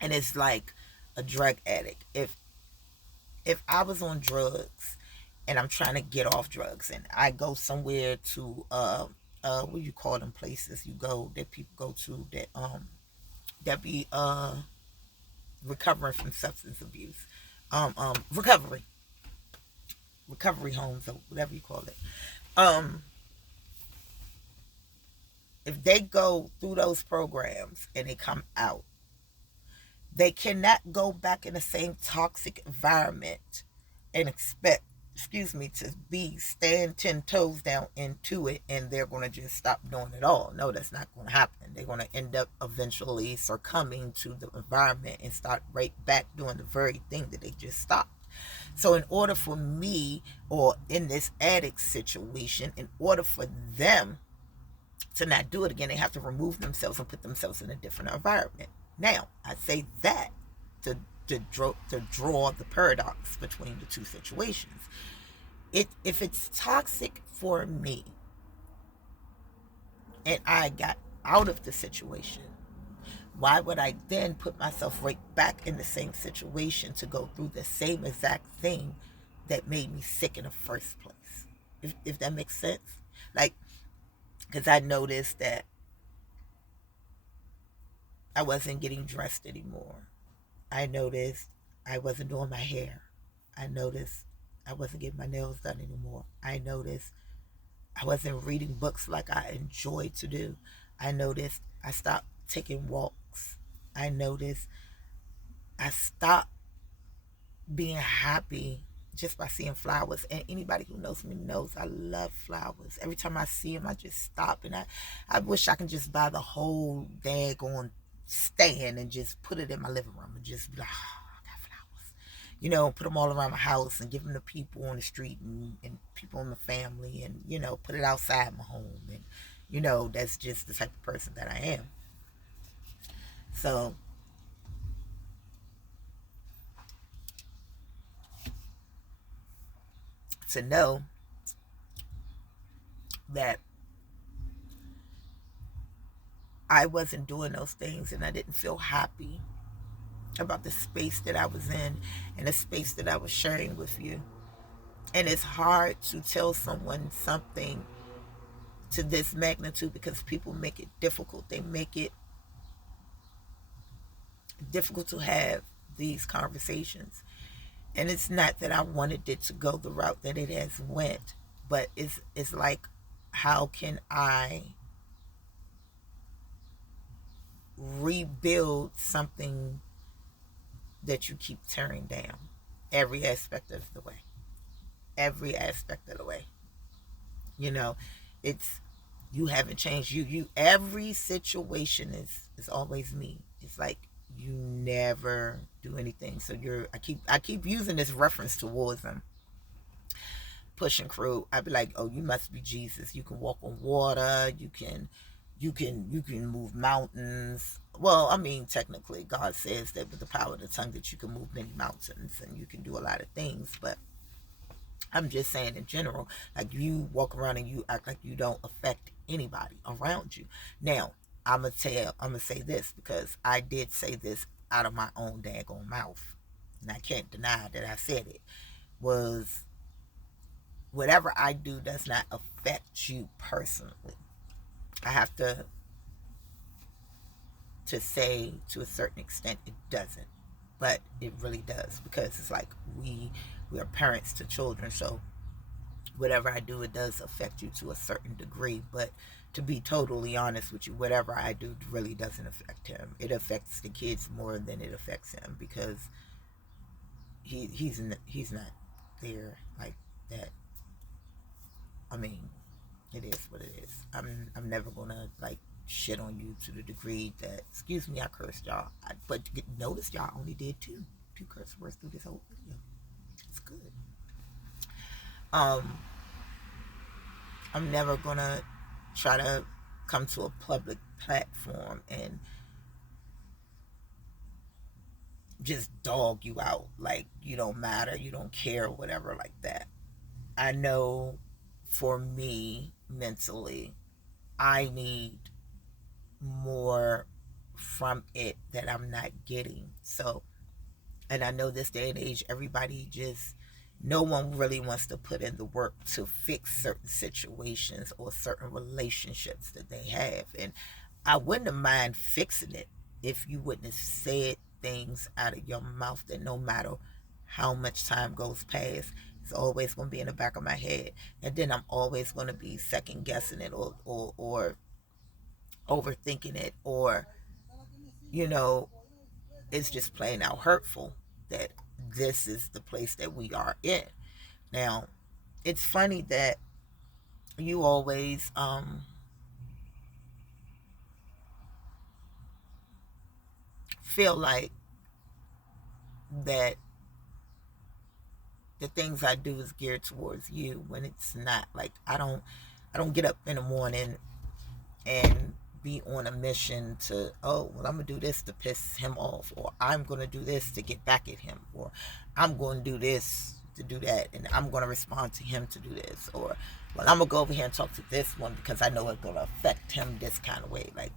And it's like a drug addict. If I was on drugs and I'm trying to get off drugs, and I go somewhere to what do you call them places you go that people go to that be recovering from substance abuse, recovery homes, or whatever you call it. um if they go through those programs and they come out, they cannot go back in the same toxic environment and expect excuse me, to be stand 10 toes down into it and they're going to just stop doing it all. No, that's not going to happen. They're going to end up eventually succumbing to the environment and start right back doing the very thing that they just stopped. So in order for me, or in this addict situation, in order for them to not do it again, they have to remove themselves and put themselves in a different environment. Now, I say that to draw the paradox between the two situations. If it's toxic for me and I got out of the situation, why would I then put myself right back in the same situation to go through the same exact thing that made me sick in the first place? If that makes sense. Like, because I noticed that I wasn't getting dressed anymore. I noticed I wasn't doing my hair. I noticed I wasn't getting my nails done anymore. I noticed I wasn't reading books like I enjoyed to do. I noticed I stopped taking walks. I noticed I stopped being happy just by seeing flowers. And anybody who knows me knows I love flowers. Every time I see them, I just stop, and I wish I could just buy the whole daggone stand and just put it in my living room and just be like, oh, I got flowers. Put them all around my house and give them to people on the street and people in the family, and, put it outside my home. And, that's just the type of person that I am. So, to know that I wasn't doing those things and I didn't feel happy about the space that I was in and the space that I was sharing with you. And it's hard to tell someone something to this magnitude because people make it difficult. They make it difficult to have these conversations. And it's not that I wanted it to go the route that it has went, but it's like, how can I rebuild something that you keep tearing down every aspect of the way? Every aspect of the way. It's, you haven't changed. You every situation is always me. It's like you never do anything. So I keep using this reference towards them. Pushing crew. I'd be like, oh, you must be Jesus. You can walk on water. You can move mountains. Well, I mean, technically, God says that with the power of the tongue that you can move many mountains and you can do a lot of things. But I'm just saying in general, like, you walk around and you act like you don't affect anybody around you. Now, I'm gonna say this because I did say this out of my own daggone mouth, and I can't deny that I said it. Was, whatever I do does not affect you personally. I have to say to a certain extent it doesn't, but it really does, because it's like we are parents to children, so whatever I do, it does affect you to a certain degree. But to be totally honest with you, whatever I do really doesn't affect him. It affects the kids more than it affects him, because he's not there like that. I mean, it is what it is. I'm never gonna like shit on you to the degree that, excuse me, I cursed y'all. But notice y'all only did two curse words through this whole video. It's good. Um, I'm never gonna try to come to a public platform and just dog you out like you don't matter, you don't care, whatever, like that. I know for me mentally, I need more from it that I'm not getting. So, and I know this day and age, everybody just, no one really wants to put in the work to fix certain situations or certain relationships that they have. And I wouldn't have mind fixing it if you wouldn't have said things out of your mouth that no matter how much time goes past, it's always going to be in the back of my head. And then I'm always going to be second guessing it, or overthinking it, or, you know, it's just plain out hurtful that this is the place that we are in. Now, it's funny that you always feel like that the things I do is geared towards you when it's not. Like I don't get up in the morning and be on a mission to, oh, well, I'm gonna do this to piss him off, or I'm gonna do this to get back at him, or I'm gonna do this to do that, and I'm gonna respond to him to do this, or well, I'm gonna go over here and talk to this one because I know it's gonna affect him this kind of way. Like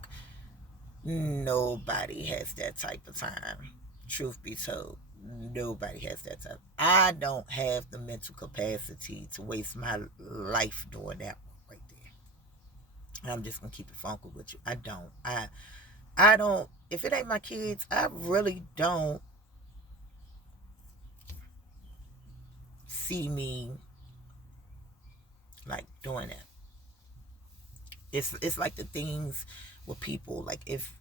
nobody has that type of time. Truth be told, nobody has that time. I don't have the mental capacity to waste my life doing that right there. And I'm just gonna keep it funky with you. I don't. I don't. If it ain't my kids, I really don't see me like doing that. It's like the things with people. Like if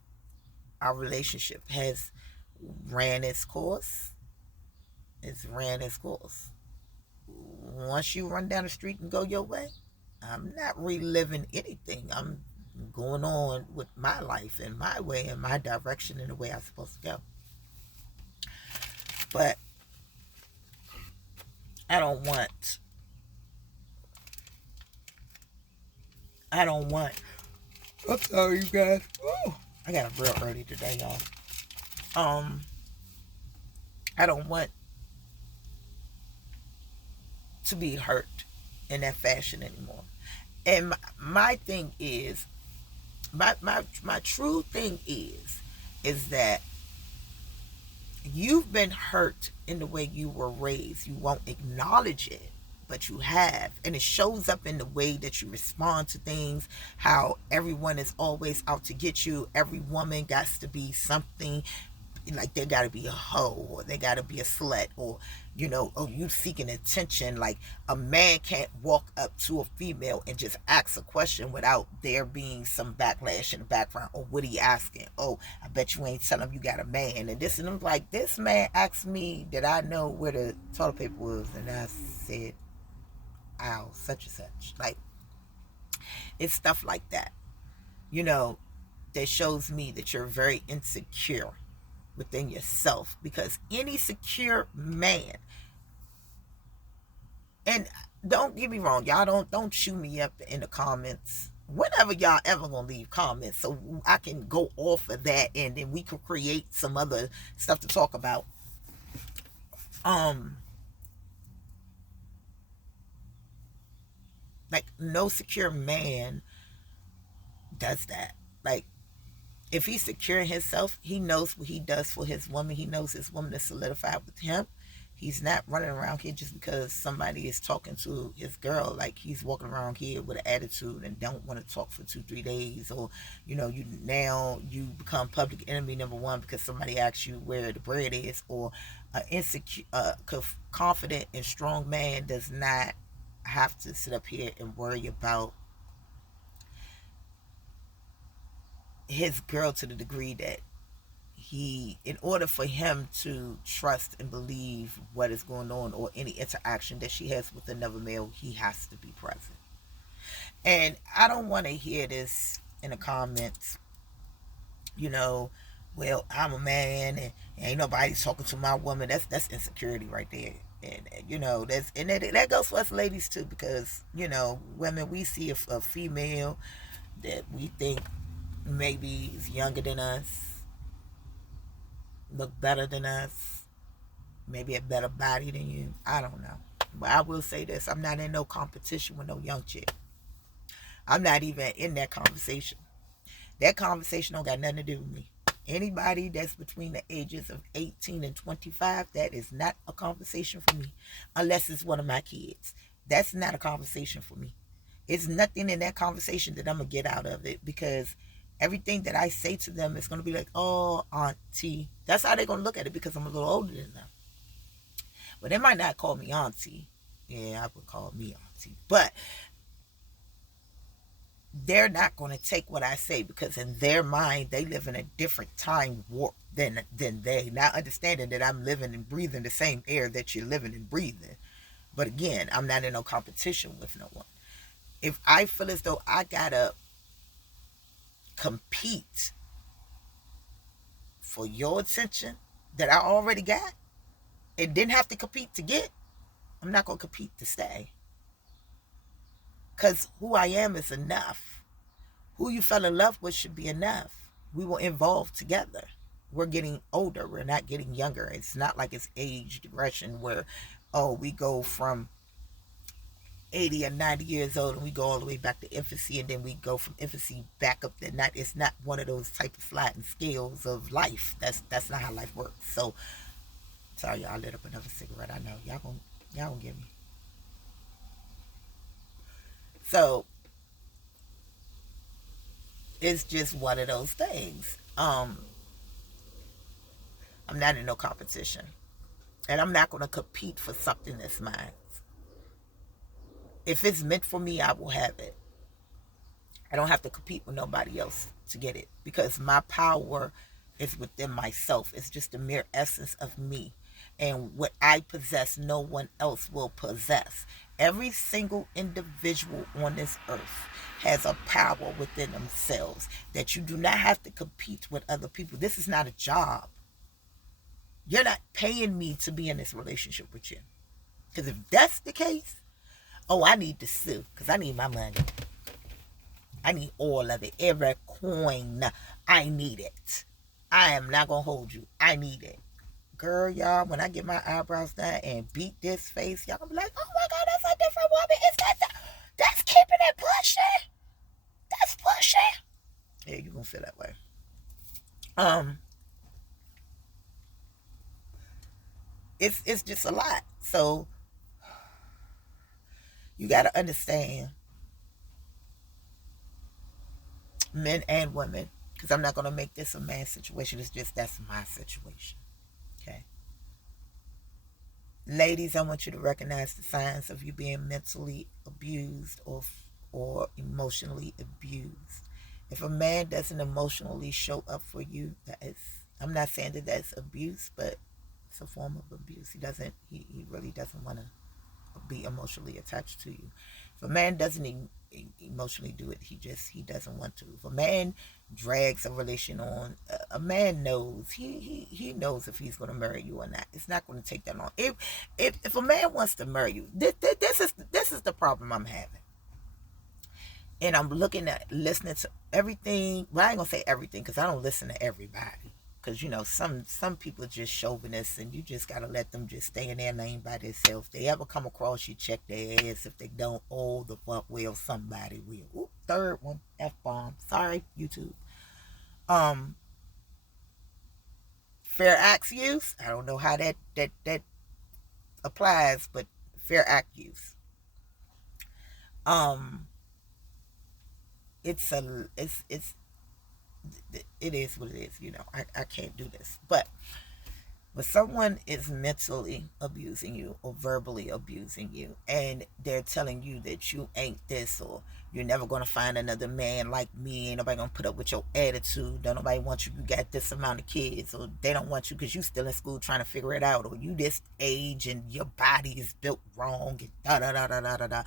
our relationship has ran its course, it's ran its course. Once you run down the street and go your way, I'm not reliving anything. I'm going on with my life and my way and my direction and the way I'm supposed to go. But I don't want I don't want I'm sorry you guys. Woo. I got up real early today, y'all. Um I don't want to be hurt in that fashion anymore. And my thing is my true thing is that you've been hurt in the way you were raised. You won't acknowledge it, but you have. And it shows up in the way that you respond to things, how everyone is always out to get you. Every woman got to be something. Like they gotta be a hoe, or they gotta be a slut, or oh, you seeking attention. Like a man can't walk up to a female and just ask a question without there being some backlash in the background. Or what are you asking? Oh, I bet you ain't telling him you got a man. And this, and I'm like, this man asked me did I know where the toilet paper was, and I said, ow, such and such. Like it's stuff like that, you know that shows me that you're very insecure within yourself, because any secure man, and don't get me wrong, y'all don't shoot me up in the comments whenever y'all ever gonna leave comments, so I can go off of that and then we could create some other stuff to talk about. um like no secure man does that. Like if he's secure in himself, he knows what he does for his woman. He knows his woman is solidified with him. He's not running around here just because somebody is talking to his girl. Like he's walking around here with an attitude and don't want to talk for 2-3 days, or you become public enemy number one because somebody asks you where the bread is. Or an insecure, confident and strong man does not have to sit up here and worry about his girl to the degree that in order for him to trust and believe what is going on, or any interaction that she has with another male, he has to be present. And I don't want to hear this in the comments, you know, well, I'm a man and ain't nobody talking to my woman. That's insecurity right there. And that goes for us ladies too, because women, we see a female that we think maybe is younger than us, look better than us, maybe a better body than you. I don't know. But I will say this, I'm not in no competition with no young chick. I'm not even in that conversation. That conversation don't got nothing to do with me. Anybody that's between the ages of 18 and 25, that is not a conversation for me. Unless it's one of my kids. That's not a conversation for me. It's nothing in that conversation that I'm going to get out of it, because everything that I say to them is going to be like, oh, auntie. That's how they're going to look at it, because I'm a little older than them. But they might not call me auntie. Yeah, I would call me auntie. But they're not going to take what I say, because in their mind, they live in a different time warp than they. Not understanding that I'm living and breathing the same air that you're living and breathing. But again, I'm not in no competition with no one. If I feel as though I gotta compete for your attention that I already got and didn't have to compete to get, I'm not gonna compete to stay. Because who I am is enough. Who you fell in love with should be enough. We will evolve together. We're getting older. We're not getting younger. It's not like it's age digression where, oh, we go from 80 or 90 years old and we go all the way back to infancy and then we go from infancy back up to not. It's not one of those type of sliding scales of life. That's not how life works. So sorry, y'all, I lit up another cigarette. I know y'all gonna get me. So it's just one of those things. I'm not in no competition. And I'm not gonna compete for something that's mine. If it's meant for me, I will have it. I don't have to compete with nobody else to get it because my power is within myself. It's just the mere essence of me. And what I possess, no one else will possess. Every single individual on this earth has a power within themselves that you do not have to compete with other people. This is not a job. You're not paying me to be in this relationship with you. Because if that's the case, oh, I need to sue because I need my money. I need all of it. Every coin. I need it. I am not going to hold you. I need it. Girl, y'all, when I get my eyebrows done and beat this face, y'all gonna be like, oh my God, that's a different woman. Is that's keeping it pushing? That's pushing. Yeah, you're gonna feel that way. It's just a lot. So you gotta understand, men and women, because I'm not gonna make this a man situation. It's just that's my situation. Okay. Ladies, I want you to recognize the signs of you being mentally abused or emotionally abused. If a man doesn't emotionally show up for you, that is, I'm not saying that that's abuse, but it's a form of abuse. He really doesn't want to be emotionally attached to you. If a man doesn't emotionally do it, he doesn't want to. If a man drags a relation on, a man knows he knows if he's going to marry you or not. It's not going to take that long. If a man wants to marry you, this is the problem I'm having. And I'm listening to everything. Well, I ain't gonna say everything because I don't listen to everybody. Because some people are just chauvinists, and you just gotta let them just stay in their lane by themselves. If they ever come across you, check their ass. If they don't, oh, the fuck will, somebody will. Ooh, third one, F-bomb. Sorry, YouTube. Um, Fair acts use. I don't know how that applies, but fair act use. Um, it's it is what it is. I can't do this, but when someone is mentally abusing you or verbally abusing you and they're telling you that you ain't this or you're never going to find another man like me, ain't nobody going to put up with your attitude, don't nobody want you, you got this amount of kids, or they don't want you because you still in school trying to figure it out, or you this age and your body is built wrong, and da da da da da da da,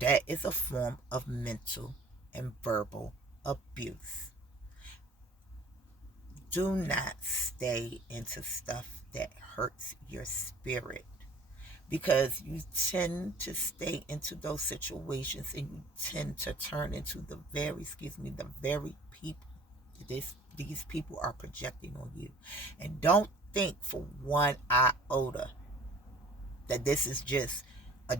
that is a form of mental and verbal abuse. Do not stay into stuff that hurts your spirit, because you tend to stay into those situations and you tend to turn into the very people these people are projecting on you. And don't think for one iota that this is just a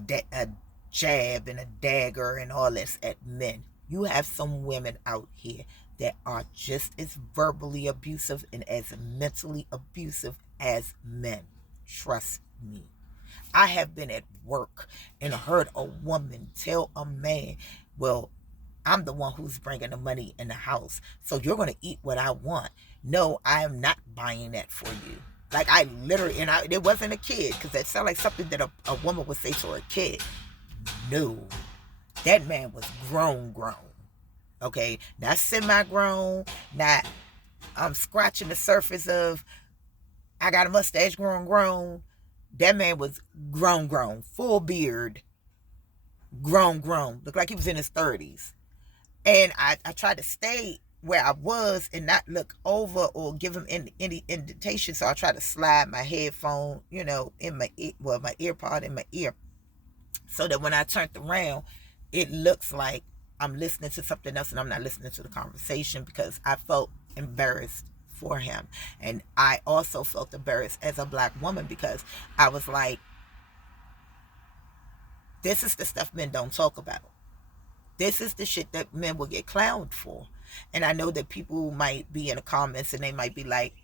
jab and a dagger and all this at men. You have some women out here that are just as verbally abusive and as mentally abusive as men. Trust me. I have been at work and heard a woman tell a man, well, I'm the one who's bringing the money in the house, so you're going to eat what I want. No, I am not buying that for you. Like, I literally, and it wasn't a kid, because that sounded like something that a woman would say to a kid. No, that man was grown. Okay, not semi-grown, not I'm scratching the surface of I got a mustache grown. That man was grown, full beard, grown. Looked like he was in his 30s. And I tried to stay where I was and not look over or give him any invitation. So I tried to slide my headphone, in my ear, well, my ear pod in my ear, so that when I turned around, it looks like I'm listening to something else and I'm not listening to the conversation, because I felt embarrassed for him. And I also felt embarrassed as a black woman, because I was like, this is the stuff men don't talk about. This is the shit that men will get clowned for. And I know that people might be in the comments and they might be like,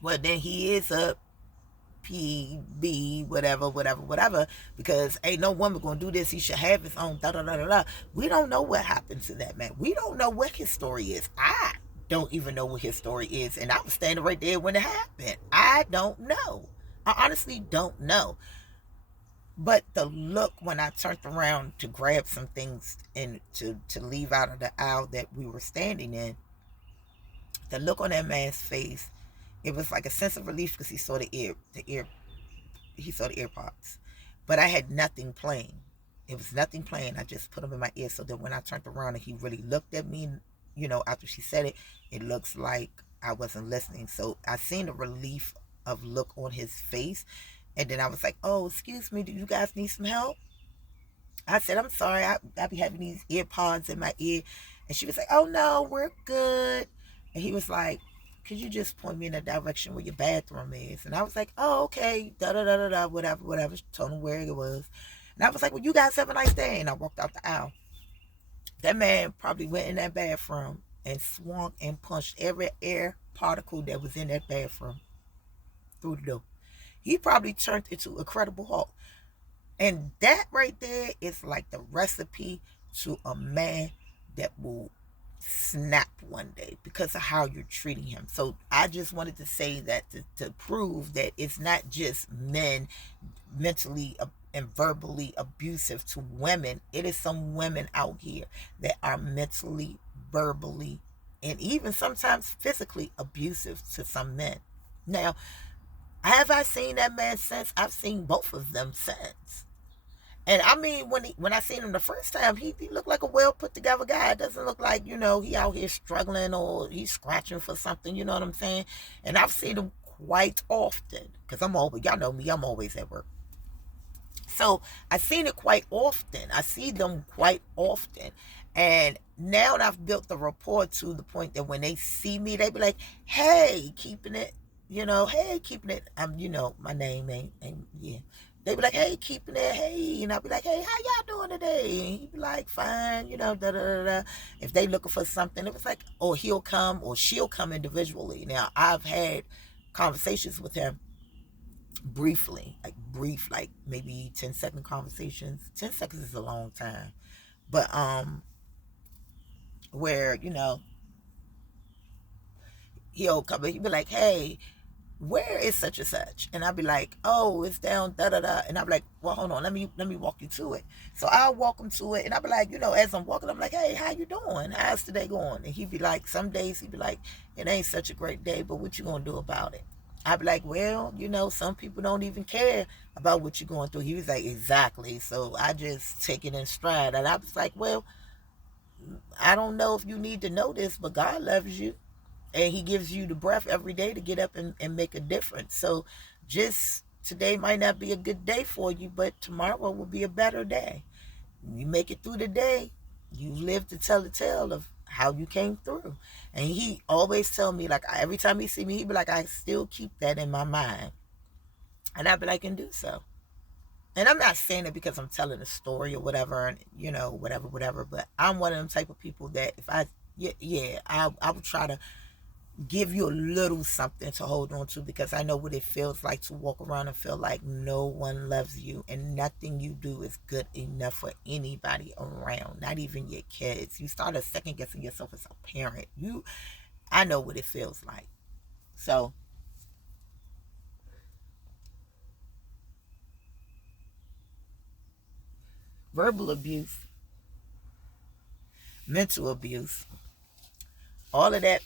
well, then he is a PB, whatever, because ain't no woman gonna do this. He should have his own da da da da da. We don't know what happened to that man. We don't know what his story is. I don't even know what his story is. And I was standing right there when it happened. I don't know. I honestly don't know. But the look when I turned around to grab some things and to leave out of the aisle that we were standing in, the look on that man's face, it was like a sense of relief, because he saw he saw the earpods. But I had nothing playing. It was nothing playing. I just put them in my ear, so that when I turned around and he really looked at me, after she said it, it looks like I wasn't listening. So I seen the relief of look on his face. And then I was like, oh, excuse me, do you guys need some help? I said, I'm sorry, I be having these ear pods in my ear. And she was like, oh, no, we're good. And he was like, could you just point me in the direction where your bathroom is? And I was like, oh, okay, da-da-da-da-da, whatever. Told him where it was. And I was like, well, you guys have a nice day. And I walked out the aisle. That man probably went in that bathroom and swung and punched every air particle that was in that bathroom through the door. He probably turned into a Credible Hulk. And that right there is like the recipe to a man that will snap one day because of how you're treating him. So I just wanted to say that to prove that it's not just men mentally and verbally abusive to women. It is some women out here that are mentally, verbally, and even sometimes physically abusive to some men. Now, have I seen that man since? I've seen both of them since. And I mean, when I seen him the first time, he looked like a well put together guy. It doesn't look like, he out here struggling or he's scratching for something, you know what I'm saying? And I've seen him quite often, because y'all know me, I'm always at work. So I've seen it quite often. I see them quite often. And now that I've built the rapport to the point that when they see me, they be like, hey, keeping it, hey, keeping it. My name ain't yeah. They be like, hey, keeping it, hey. And I'll be like, hey, how y'all doing today? And he be like, fine, da da da da. If they looking for something, it was like, or he'll come or she'll come individually. Now, I've had conversations with him briefly, like maybe 10-second conversations. 10 seconds is a long time. But, where, he'll come and he'll be like, hey, where is such and such? And I'll be like, oh, it's down da da da. And I'll be like, well, hold on, let me walk you to it. So I'll walk him to it, and I'll be like, as I'm walking, I'm like, hey, how you doing? How's today going? And he'd be like, some days he'd be like, it ain't such a great day, but what you gonna do about it? I'd be like, well, some people don't even care about what you're going through. He was like, exactly. So I just take it in stride. And I was like, well, I don't know if you need to know this, but God loves you. And he gives you the breath every day to get up and make a difference. So just today might not be a good day for you, but tomorrow will be a better day. You make it through the day, you live to tell the tale of how you came through. And he always tell me, like, every time he see me, he be like, I still keep that in my mind. And I be like, and do so. And I'm not saying it because I'm telling a story or whatever, and whatever. But I'm one of them type of people that if I would try to give you a little something to hold on to, because I know what it feels like to walk around and feel like no one loves you and nothing you do is good enough for anybody around, not even your kids. You start second guessing yourself as a parent. I know what it feels like. So verbal abuse, mental abuse, all of that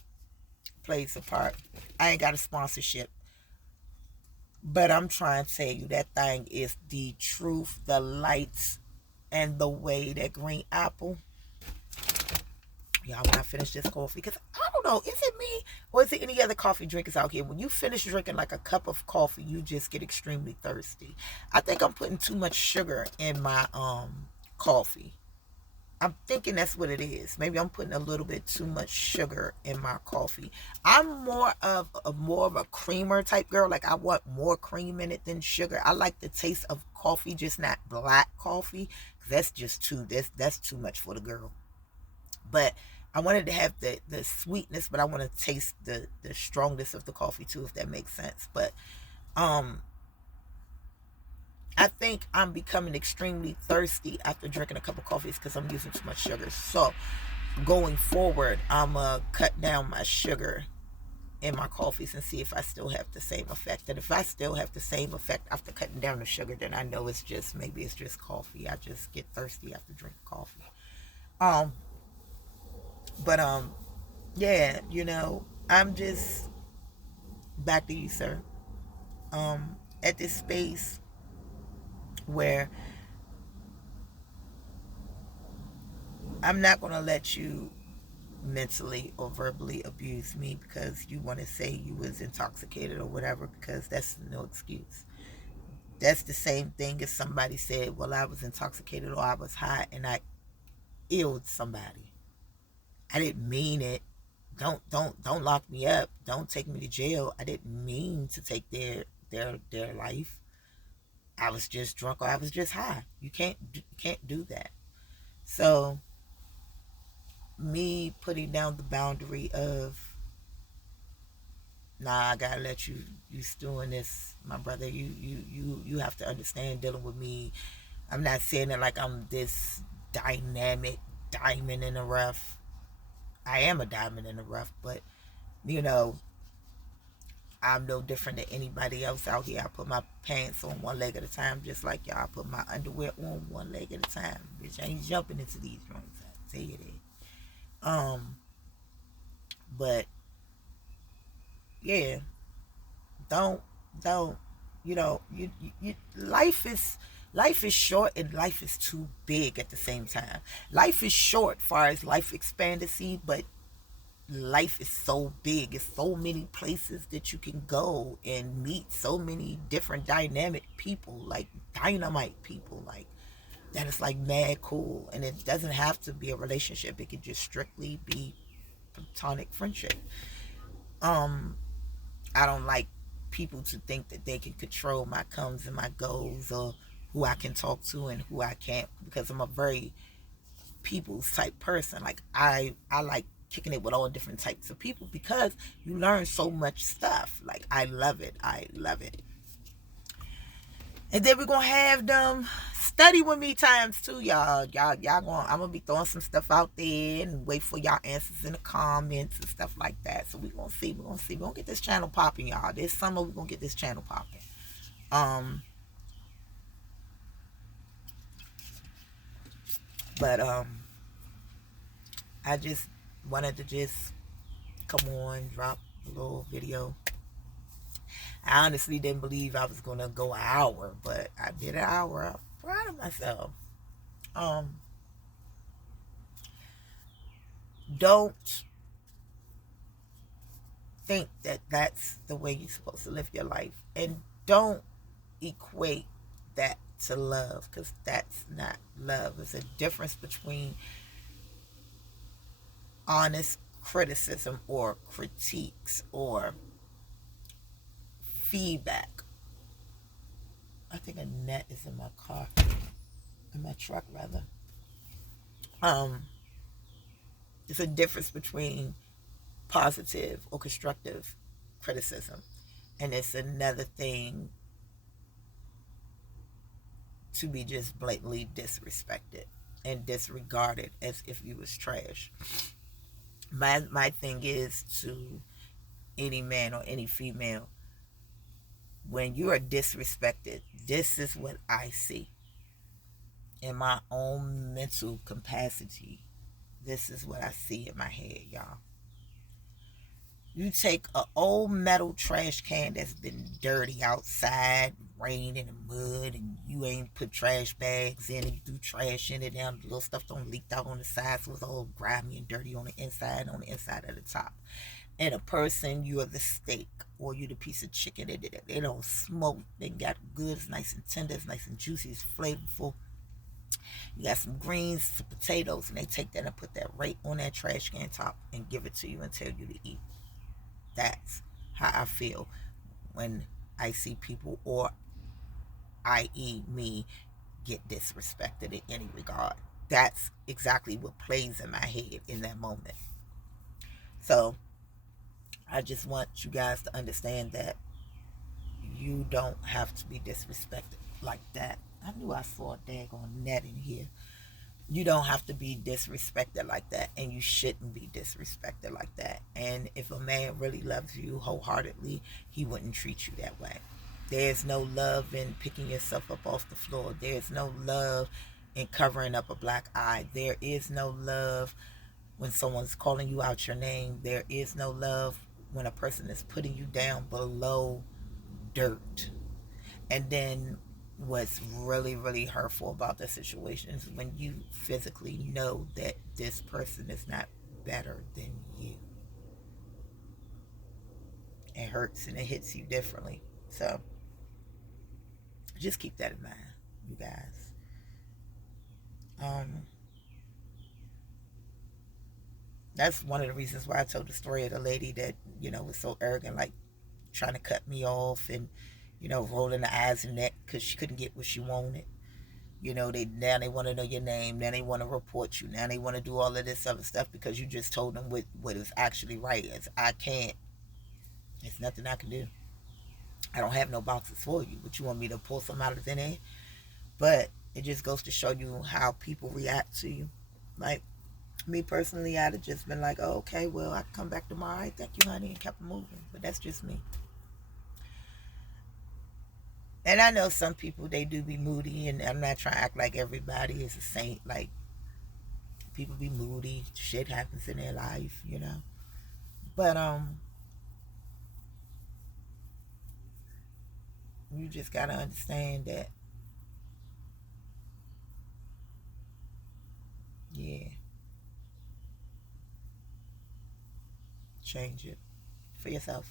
plays a part. I ain't got a sponsorship. But I'm trying to tell you that thing is the truth, the lights, and the way that green apple. Y'all, when I finish this coffee, because I don't know, is it me or is it any other coffee drinkers out here? When you finish drinking like a cup of coffee, you just get extremely thirsty. I think I'm putting too much sugar in my coffee. I'm thinking that's what it is. Maybe I'm putting a little bit too much sugar in my coffee. I'm more of a creamer type girl. Like I want more cream in it than sugar. I like the taste of coffee, just not black coffee. That's just that's too much for the girl. But I wanted to have the sweetness, but I want to taste the strongest of the coffee too, if that makes sense. But um I think I'm becoming extremely thirsty after drinking a cup of coffee because I'm using too much sugar. So going forward, I'm gonna cut down my sugar in my coffees and see if I still have the same effect. And if I still have the same effect after cutting down the sugar, then I know maybe it's just coffee. I just get thirsty after drinking coffee. Um, but yeah, I'm just back to you, sir. At this space where I'm not gonna let you mentally or verbally abuse me because you want to say you was intoxicated or whatever, because that's no excuse. That's the same thing as somebody said, well, I was intoxicated or I was high and I illed somebody. I didn't mean it. Don't lock me up. Don't take me to jail. I didn't mean to take their life. I was just drunk or I was just high. You can't do that. So me putting down the boundary of, nah, I gotta let you doing this, my brother. You have to understand dealing with me. I'm not saying it like I'm this dynamic diamond in the rough. I am a diamond in the rough, but you know, I'm no different than anybody else out here. I put my pants on one leg at a time, just like y'all. I put my underwear on one leg at a time. Bitch, I ain't jumping into these joints. I tell you that. But yeah, don't don't life is short and life is too big at the same time. Life is short far as life expectancy, but life is so big. It's so many places that you can go and meet so many different dynamic people, like dynamite people, like that is like mad cool. And it doesn't have to be a relationship. It could just strictly be platonic friendship. um I don't like people to think that they can control my comes and my goes, or who I can talk to and who I can't, because I'm a very people's type person. Like I like kicking it with all different types of people because you learn so much stuff. Like I love it. I love it. And then we're gonna have them study with me times too, y'all. Y'all gonna I'm gonna be throwing some stuff out there and wait for y'all answers in the comments and stuff like that. So we're gonna see. We're gonna get this channel popping, y'all. This summer we're gonna get this channel popping. Um but I just wanted to just come on, drop a little video. I honestly didn't believe I was gonna go an hour, but I did an hour. I'm proud of myself. Um, don't think that that's the way you're supposed to live your life, and don't equate that to love, because that's not love. There's a difference between honest criticism or critiques or feedback. I think a net is in my car, in my truck rather. Um, there's a difference between positive or constructive criticism, and it's another thing to be just blatantly disrespected and disregarded as if you was trash. My thing is to any man or any female, when you are disrespected, this is what I see in my own mental capacity. This is what I see in my head, y'all. You take a old metal trash can that's been dirty outside, rain and mud, and you ain't put trash bags in it. You threw trash in it. Now the little stuff don't leaked out on the side, so it's all grimy and dirty on the inside of the top. And a person, you are the steak or you the piece of chicken. They don't smoke. They got good, it's nice and tender, it's nice and juicy, it's flavorful. You got some greens, some potatoes, and they take that and put that right on that trash can top and give it to you and tell you to eat. That's how I feel when I see people, or i.e. me, get disrespected in any regard. That's exactly what plays in my head in that moment. So I just want you guys to understand that you don't have to be disrespected like that. I knew I saw a daggone net in here. You don't have to be disrespected like that, and you shouldn't be disrespected like that. And if a man really loves you wholeheartedly, he wouldn't treat you that way. There's no love in picking yourself up off the floor. There's no love in covering up a black eye. There is no love when someone's calling you out your name. There is no love when a person is putting you down below dirt. And then what's really, really hurtful about the situation is when you physically know that this person is not better than you. It hurts and it hits you differently. So just keep that in mind, you guys. Um, that's one of the reasons why I told the story of the lady that, was so arrogant, like trying to cut me off and, rolling the eyes and neck because she couldn't get what she wanted. They want to know your name. Now they want to report you. Now they want to do all of this other stuff because you just told them what is actually right. I can't. It's nothing I can do. I don't have no boxes for you. But you want me to pull some out of thin air? But it just goes to show you how people react to you. Like me personally, I'd have just been like, oh, okay, well, I can come back tomorrow. Right, thank you, honey, and kept moving. But that's just me. And I know some people, they do be moody, and I'm not trying to act like everybody is a saint. Like, people be moody, shit happens in their life. But you just gotta understand that, yeah, change it for yourself.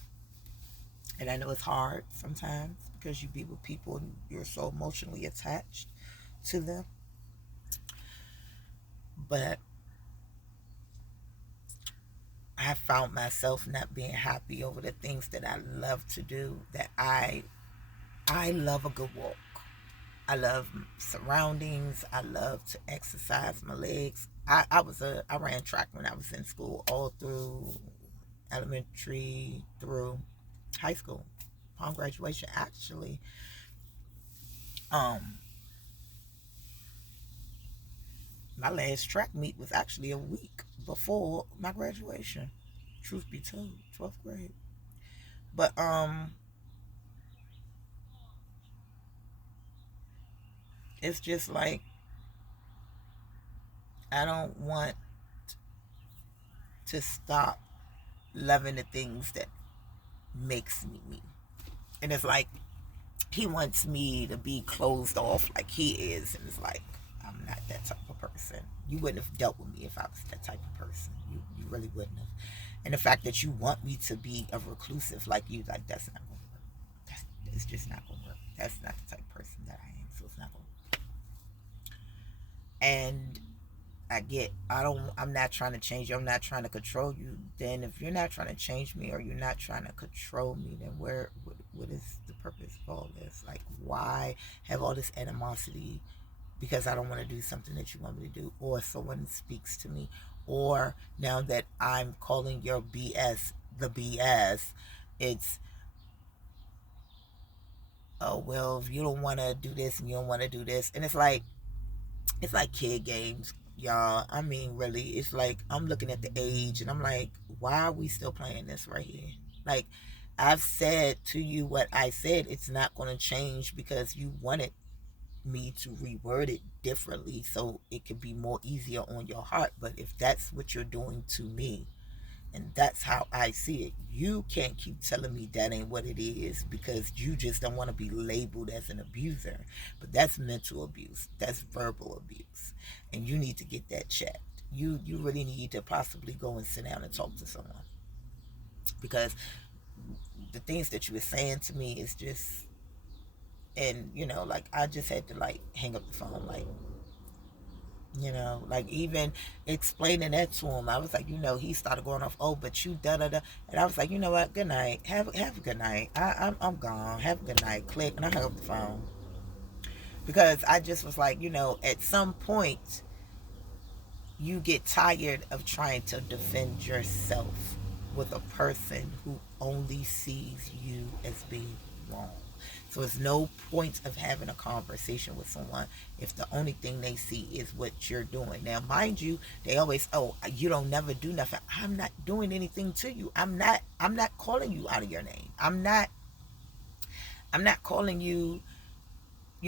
And I know it's hard sometimes because you be with people and you're so emotionally attached to them. But I have found myself not being happy over the things that I love to do. That I love a good walk. I love surroundings. I love to exercise my legs. I ran track when I was in school, all through elementary through high school. Upon graduation, actually, um, my last track meet was actually a week before my graduation. Truth be told, 12th grade. But it's just like I don't want to stop loving the things that makes me me. And it's like he wants me to be closed off like he is, and it's like I'm not that type of person. You wouldn't have dealt with me if I was that type of person. You really wouldn't have. And the fact that you want me to be a reclusive like you, like that's not gonna work. It's just not gonna work. That's not the type of person that I am. So it's not gonna work. And I'm not trying to change you, I'm not trying to control you. Then if you're not trying to change me or you're not trying to control me, then what is the purpose of all this? Like, why have all this animosity because I don't want to do something that you want me to do, or someone speaks to me, or now that I'm calling your BS the BS, it's, oh well, if you don't want to do this and you don't want to do this, and it's like kid games, y'all. I mean, really, it's like I'm looking at the age and I'm like, why are we still playing this right here? Like, I've said to you what I said. It's not going to change because you wanted me to reword it differently so it could be more easier on your heart. But if that's what you're doing to me, And that's how I see it. You can't keep telling me that ain't what it is because you just don't want to be labeled as an abuser. But that's mental abuse. That's verbal abuse. And you need to get that checked. You really need to possibly go and sit down and talk to someone. Because the things that you were saying to me is just, and like I just had to like hang up the phone, like, like even explaining that to him, I was like, he started going off, oh, but you da da da, and I was like, you know what, good night, have a good night, I'm gone, have a good night, click, and I hung up the phone because I just was like, at some point you get tired of trying to defend yourself with a person who only sees you as being wrong. So it's no point of having a conversation with someone if the only thing they see is what you're doing. Now, mind you, they always, oh, you don't never do nothing. I'm not doing anything to you. I'm not calling you out of your name. I'm not calling you,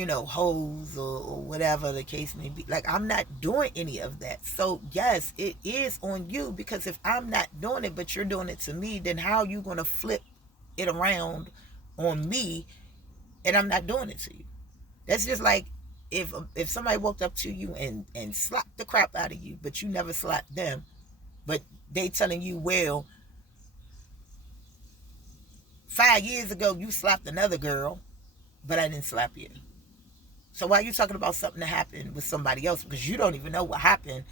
hoes or whatever the case may be. Like, I'm not doing any of that. So, yes, it is on you, because if I'm not doing it, but you're doing it to me, then how are you going to flip it around on me and I'm not doing it to you? That's just like if somebody walked up to you and slapped the crap out of you, but you never slapped them, but they telling you, well, 5 years ago you slapped another girl, but I didn't slap you. So why are you talking about something that happened with somebody else? Because you don't even know what happened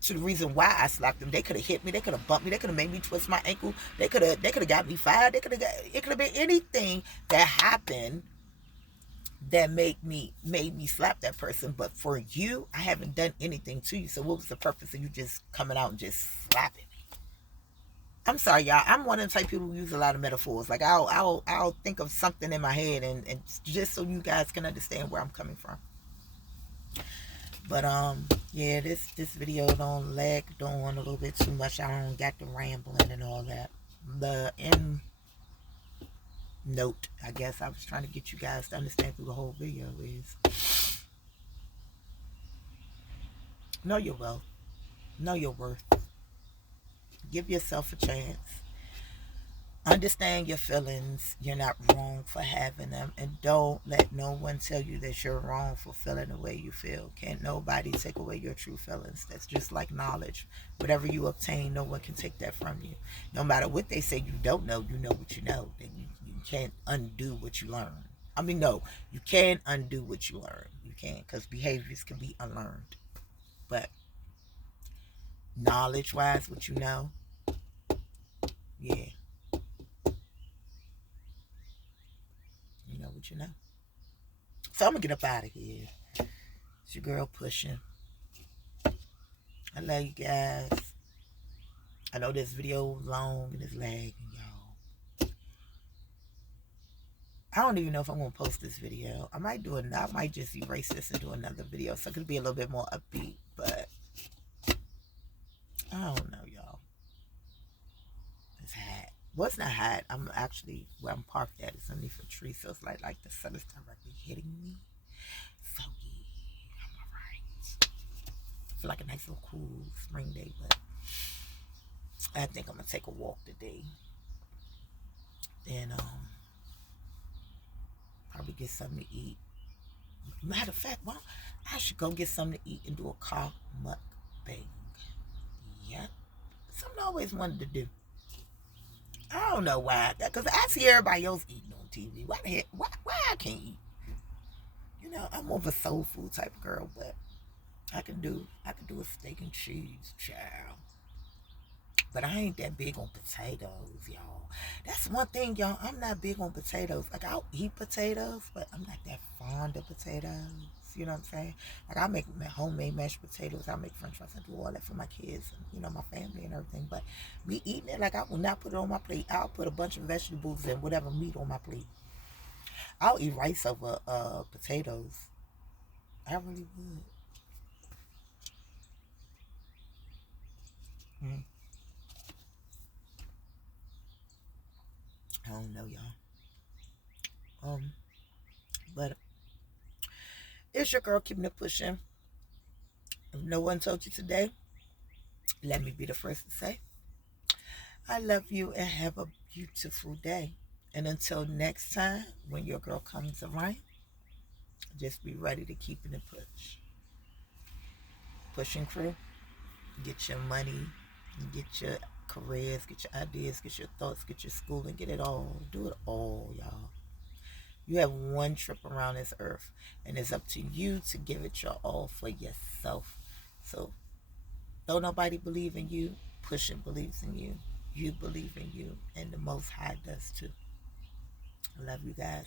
to the reason why I slapped them. They could have hit me. They could have bumped me. They could have made me twist my ankle. They could have got me fired. It could have been anything that happened that made me slap that person. But for you, I haven't done anything to you. So what was the purpose of you just coming out and just slapping me? I'm sorry, y'all. I'm one of the type of people who use a lot of metaphors. Like I'll think of something in my head and just so you guys can understand where I'm coming from. But yeah, this video don't lag on a little bit too much. I don't got the rambling and all that. The end note, I guess I was trying to get you guys to understand through the whole video is know your wealth, know your worth, give yourself a chance. Understand your feelings. You're not wrong for having them. And don't let no one tell you that you're wrong for feeling the way you feel. Can't nobody take away your true feelings. That's just like knowledge. Whatever you obtain, no one can take that from you. No matter what they say you don't know, you know what you know. Then you can't undo what you learn. I mean, no, you can undo what you learn. You can, because behaviors can be unlearned. But knowledge-wise, what you know, yeah. You know what you know. So I'm gonna get up out of here. It's your girl pushing. I love you guys. I know this video is long and it's lagging, y'all. I don't even know if I'm gonna post this video. I might just erase this and do another video, so it could be a little bit more upbeat, but I don't know, y'all. It's hot. Well, it's not hot. I'm actually where I'm parked at. It's underneath a tree, so it's like the sun is directly hitting me. So yeah, I'm alright. I feel like a nice little cool spring day, but I think I'm gonna take a walk today. And probably get something to eat. Matter of fact, well, I should go get something to eat and do a car mukbang. Yep. Something I always wanted to do. I don't know why. Because I see everybody else eating on TV. Why the heck? Why I can't eat? I'm more of a soul food type of girl, but I can do a steak and cheese, child. But I ain't that big on potatoes, y'all. That's one thing, y'all. I'm not big on potatoes. Like, I'll eat potatoes, but I'm not that fond of potatoes. You know what I'm saying? Like, I make homemade mashed potatoes. I make french fries. I do all that for my kids and, my family and everything. But me eating it, like, I will not put it on my plate. I'll put a bunch of vegetables and whatever meat on my plate. I'll eat rice over potatoes. I really would. Mm. I don't know, y'all. But it's your girl keeping it pushing. If no one told you today, let me be the first to say, I love you and have a beautiful day. And until next time, when your girl comes around, just be ready to keep it and push. Pushing crew, get your money, get your careers, get your ideas, get your thoughts, get your schooling, get it all. Do it all, y'all. You have one trip around this earth, and it's up to you to give it your all for yourself. So, though nobody believe in you, pushing believes in you. You believe in you, and the Most High does too. I love you guys.